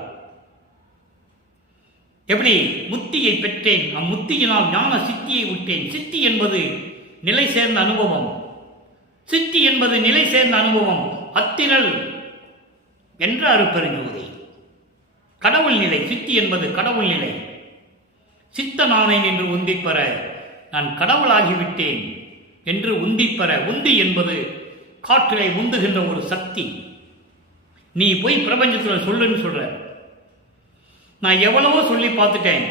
எப்படி? முத்தியை பெற்றேன், அம்முத்தியினால் ஞான சித்தியை விட்டேன். சித்தி என்பது நிலை சேர்ந்த அனுபவம். சித்தி என்பது நிலை சேர்ந்த அனுபவம். அத்திரல் என்ற அருட்பெருஞ்சோதி கடவுள் நிலை. சித்தி என்பது கடவுள் நிலை. சித்த நானேன் என்று உந்திப்பெற, நான் கடவுளாகிவிட்டேன் என்று உந்திப்பெற. உந்தி என்பது காற்றிலை உந்துகின்ற ஒரு சக்தி. நீ போய் பிரபஞ்சத்தில் சொல்லுன்னு சொல்ற. நான் எவ்வளவோ சொல்லி பார்த்துட்டேன்.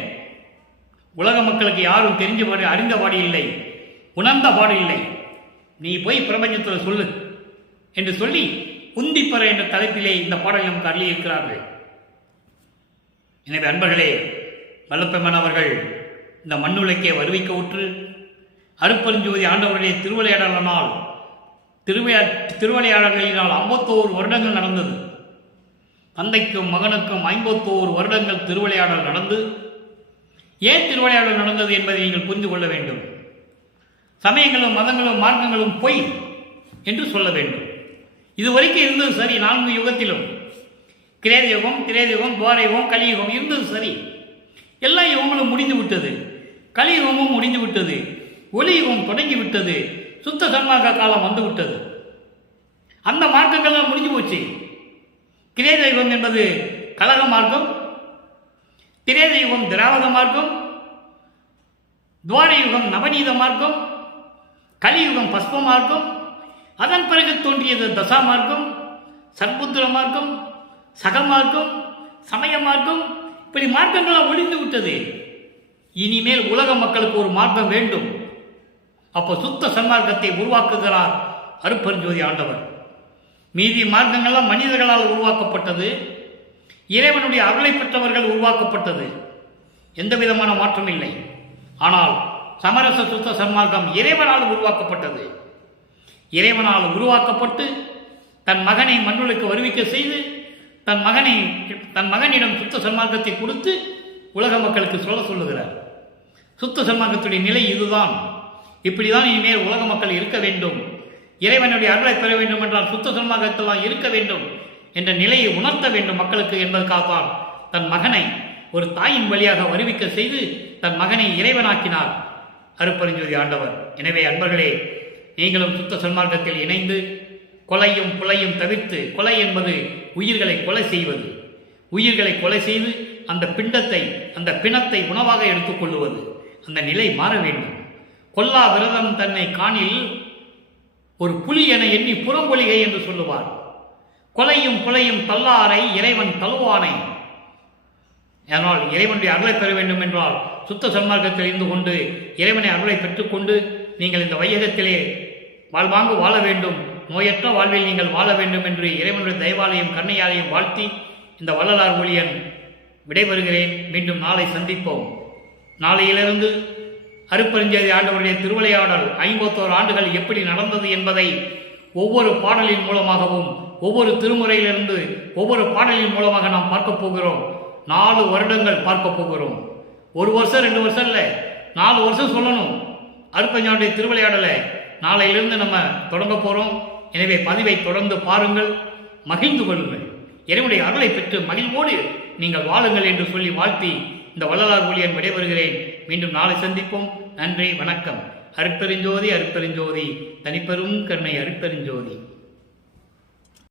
உலக மக்களுக்கு யாரும் தெரிஞ்ச பாடு, அறிந்த பாடு இல்லை, உணர்ந்த பாடு இல்லை. நீ போய் பிரபஞ்சத்தில் சொல்லு என்று சொல்லி உந்திப்பெற என்ற தலைப்பிலே இந்த பாடலை நமக்கு அள்ளி இருக்கிறார்கள். எனவே அன்பர்களே, வல்லப்பெருமான் அவர்கள் இந்த மண்ணுலக்கே வருவிக்க உற்று அருட்பெருஞ்சோதி ஆண்டவருடைய திருவிளையாடலினால் திருவிளையாடல்களினால் 51 வருடங்கள் நடந்தது. தந்தைக்கும் மகனுக்கும் 51 வருடங்கள் திருவிளையாடல் நடந்து, ஏன் திருவிளையாடல் நடந்தது என்பதை நீங்கள் புரிந்து கொள்ள வேண்டும். சமயங்களும் மதங்களும் மார்க்கங்களும் பொய் என்று சொல்ல வேண்டும். இதுவரைக்கும் இருந்தது சரி. 4 யுகத்திலும் கிரேதயுகம், திரேதயுகம், துவாரயுகம், கலியுகம் இருந்தது சரி. எல்லா யுகங்களும் முடிந்து விட்டது. கலியுகமும் முடிந்து விட்டது. ஒளியுகம் தொடங்கி விட்டது. சுத்த சன்மார்க்க காலம் வந்து விட்டது. அந்த மார்க்கங்கள்லாம் முடிஞ்சு போச்சு. கிரேதயுகம் என்பது கலக மார்க்கம், திரேதயுகம் திராவத மார்க்கம், துவாரயுகம் நவநீத மார்க்கம், கலியுகம் பஸ்ப மார்க்கம், அதன் பிறகு தோன்றியது தசா மார்க்கம், சர்புத்திர மார்க்கம், சக மார்க்கம், சமய மார்க்கம். இப்படி மார்க்கங்களாக ஒழிந்து விட்டது. இனிமேல் உலக மக்களுக்கு ஒரு மார்க்கம் வேண்டும். அப்போ சுத்த சன்மார்க்கத்தை உருவாக்குகிறார் அருட்பெருஞ்சோதி ஆண்டவர். மீதி மார்க்கங்கள்லாம் மனிதர்களால் உருவாக்கப்பட்டது, இறைவனுடைய அருளை பெற்றவர்கள் உருவாக்கப்பட்டது, எந்த விதமான மாற்றம் இல்லை. ஆனால் சமரச சுத்த சன்மார்க்கம் இறைவனால் உருவாக்கப்பட்டது. இறைவனால் உருவாக்கப்பட்டு தன் மகனை மண்ணுலகுக்கு வருவிக்க செய்து தன் மகனிடம் சுத்த சன்மார்க்கத்தை கொடுத்து உலக மக்களுக்கு சொல்லுகிறார். சுத்த சன்மார்க்கத்துடைய நிலை இதுதான். இப்படிதான் இனிமேல் உலக மக்கள் இருக்க வேண்டும், இறைவனுடைய அருளை பெற வேண்டும் என்றால் சுத்த சன்மார்க்கத்தெல்லாம் இருக்க வேண்டும் என்ற நிலையை உணர்த்த வேண்டும் மக்களுக்கு என்பதற்காகத்தான் தன் மகனை ஒரு தாயின் வழியாக வருவிக்க செய்து தன் மகனை இறைவனாக்கினார் அருட்பெருஞ்சோதி ஆண்டவர். எனவே அன்பர்களே, நீங்களும் சுத்த சன்மார்க்கத்தில் இணைந்து கொலையும் புலையும் தவிர்த்து, கொலை என்பது உயிர்களை கொலை செய்வது, உயிர்களை கொலை செய்து அந்த பிணத்தை உணவாக எடுத்துக்கொள்வது, அந்த நிலை மாற வேண்டும். கொல்லா விரதம் தன்னை காணில் ஒரு புலி என எண்ணி புறம்பொலிகை என்று சொல்லுவார். கொலையும் புலையும் தள்ளாரை இறைவன் தழுவானை. அதனால் இறைவனுடைய அருளை பெற வேண்டும் என்றால் சுத்த சன்மார்க்கத்தில் இருந்து கொண்டு இறைவனை அருளை பெற்றுக்கொண்டு நீங்கள் இந்த வையகத்திலே வாழ்வாங்கு வாழ வேண்டும், நோயற்ற வாழ்வில் நீங்கள் வாழ வேண்டும் என்று இறைவனுடைய தயவாலயம் கண்ணையாலையும் வாழ்த்தி இந்த வள்ளலார் ஊழியன் விடைபெறுகிறேன். மீண்டும் நாளை சந்திப்போம். நாளையிலிருந்து அருட்பெருஞ்சோதி ஆண்டவருடைய திருவிளையாடல் 51 ஆண்டுகள் எப்படி நடந்தது என்பதை ஒவ்வொரு பாடலின் மூலமாகவும் ஒவ்வொரு திருமுறையிலிருந்து ஒவ்வொரு பாடலின் மூலமாக நாம் பார்க்க போகிறோம். 4 வருடங்கள் பார்க்க போகிறோம். 1 வருஷம் 2 வருஷம் இல்லை, 4 வருஷம் சொல்லணும். அருட்பெருஞ்சோதியுடைய திருவிளையாடலை நாளையிலிருந்து நம்ம தொடங்க போகிறோம். எனவே பதிவை தொடர்ந்து பாருங்கள், மகிழ்ந்து கொள்ளுங்கள், இறைவனுடைய அருளை பெற்று மகிழ்வோடு நீங்கள் வாழுங்கள் என்று சொல்லி வாழ்த்தி இந்த வள்ளலார் ஊழியன் விடைபெறுகிறேன். மீண்டும் நாளை சந்திப்போம். நன்றி, வணக்கம். அருட்பெருஞ்சோதி அருட்பெருஞ்சோதி, தனிப்பெரும் கருணை அருட்பெருஞ்சோதி.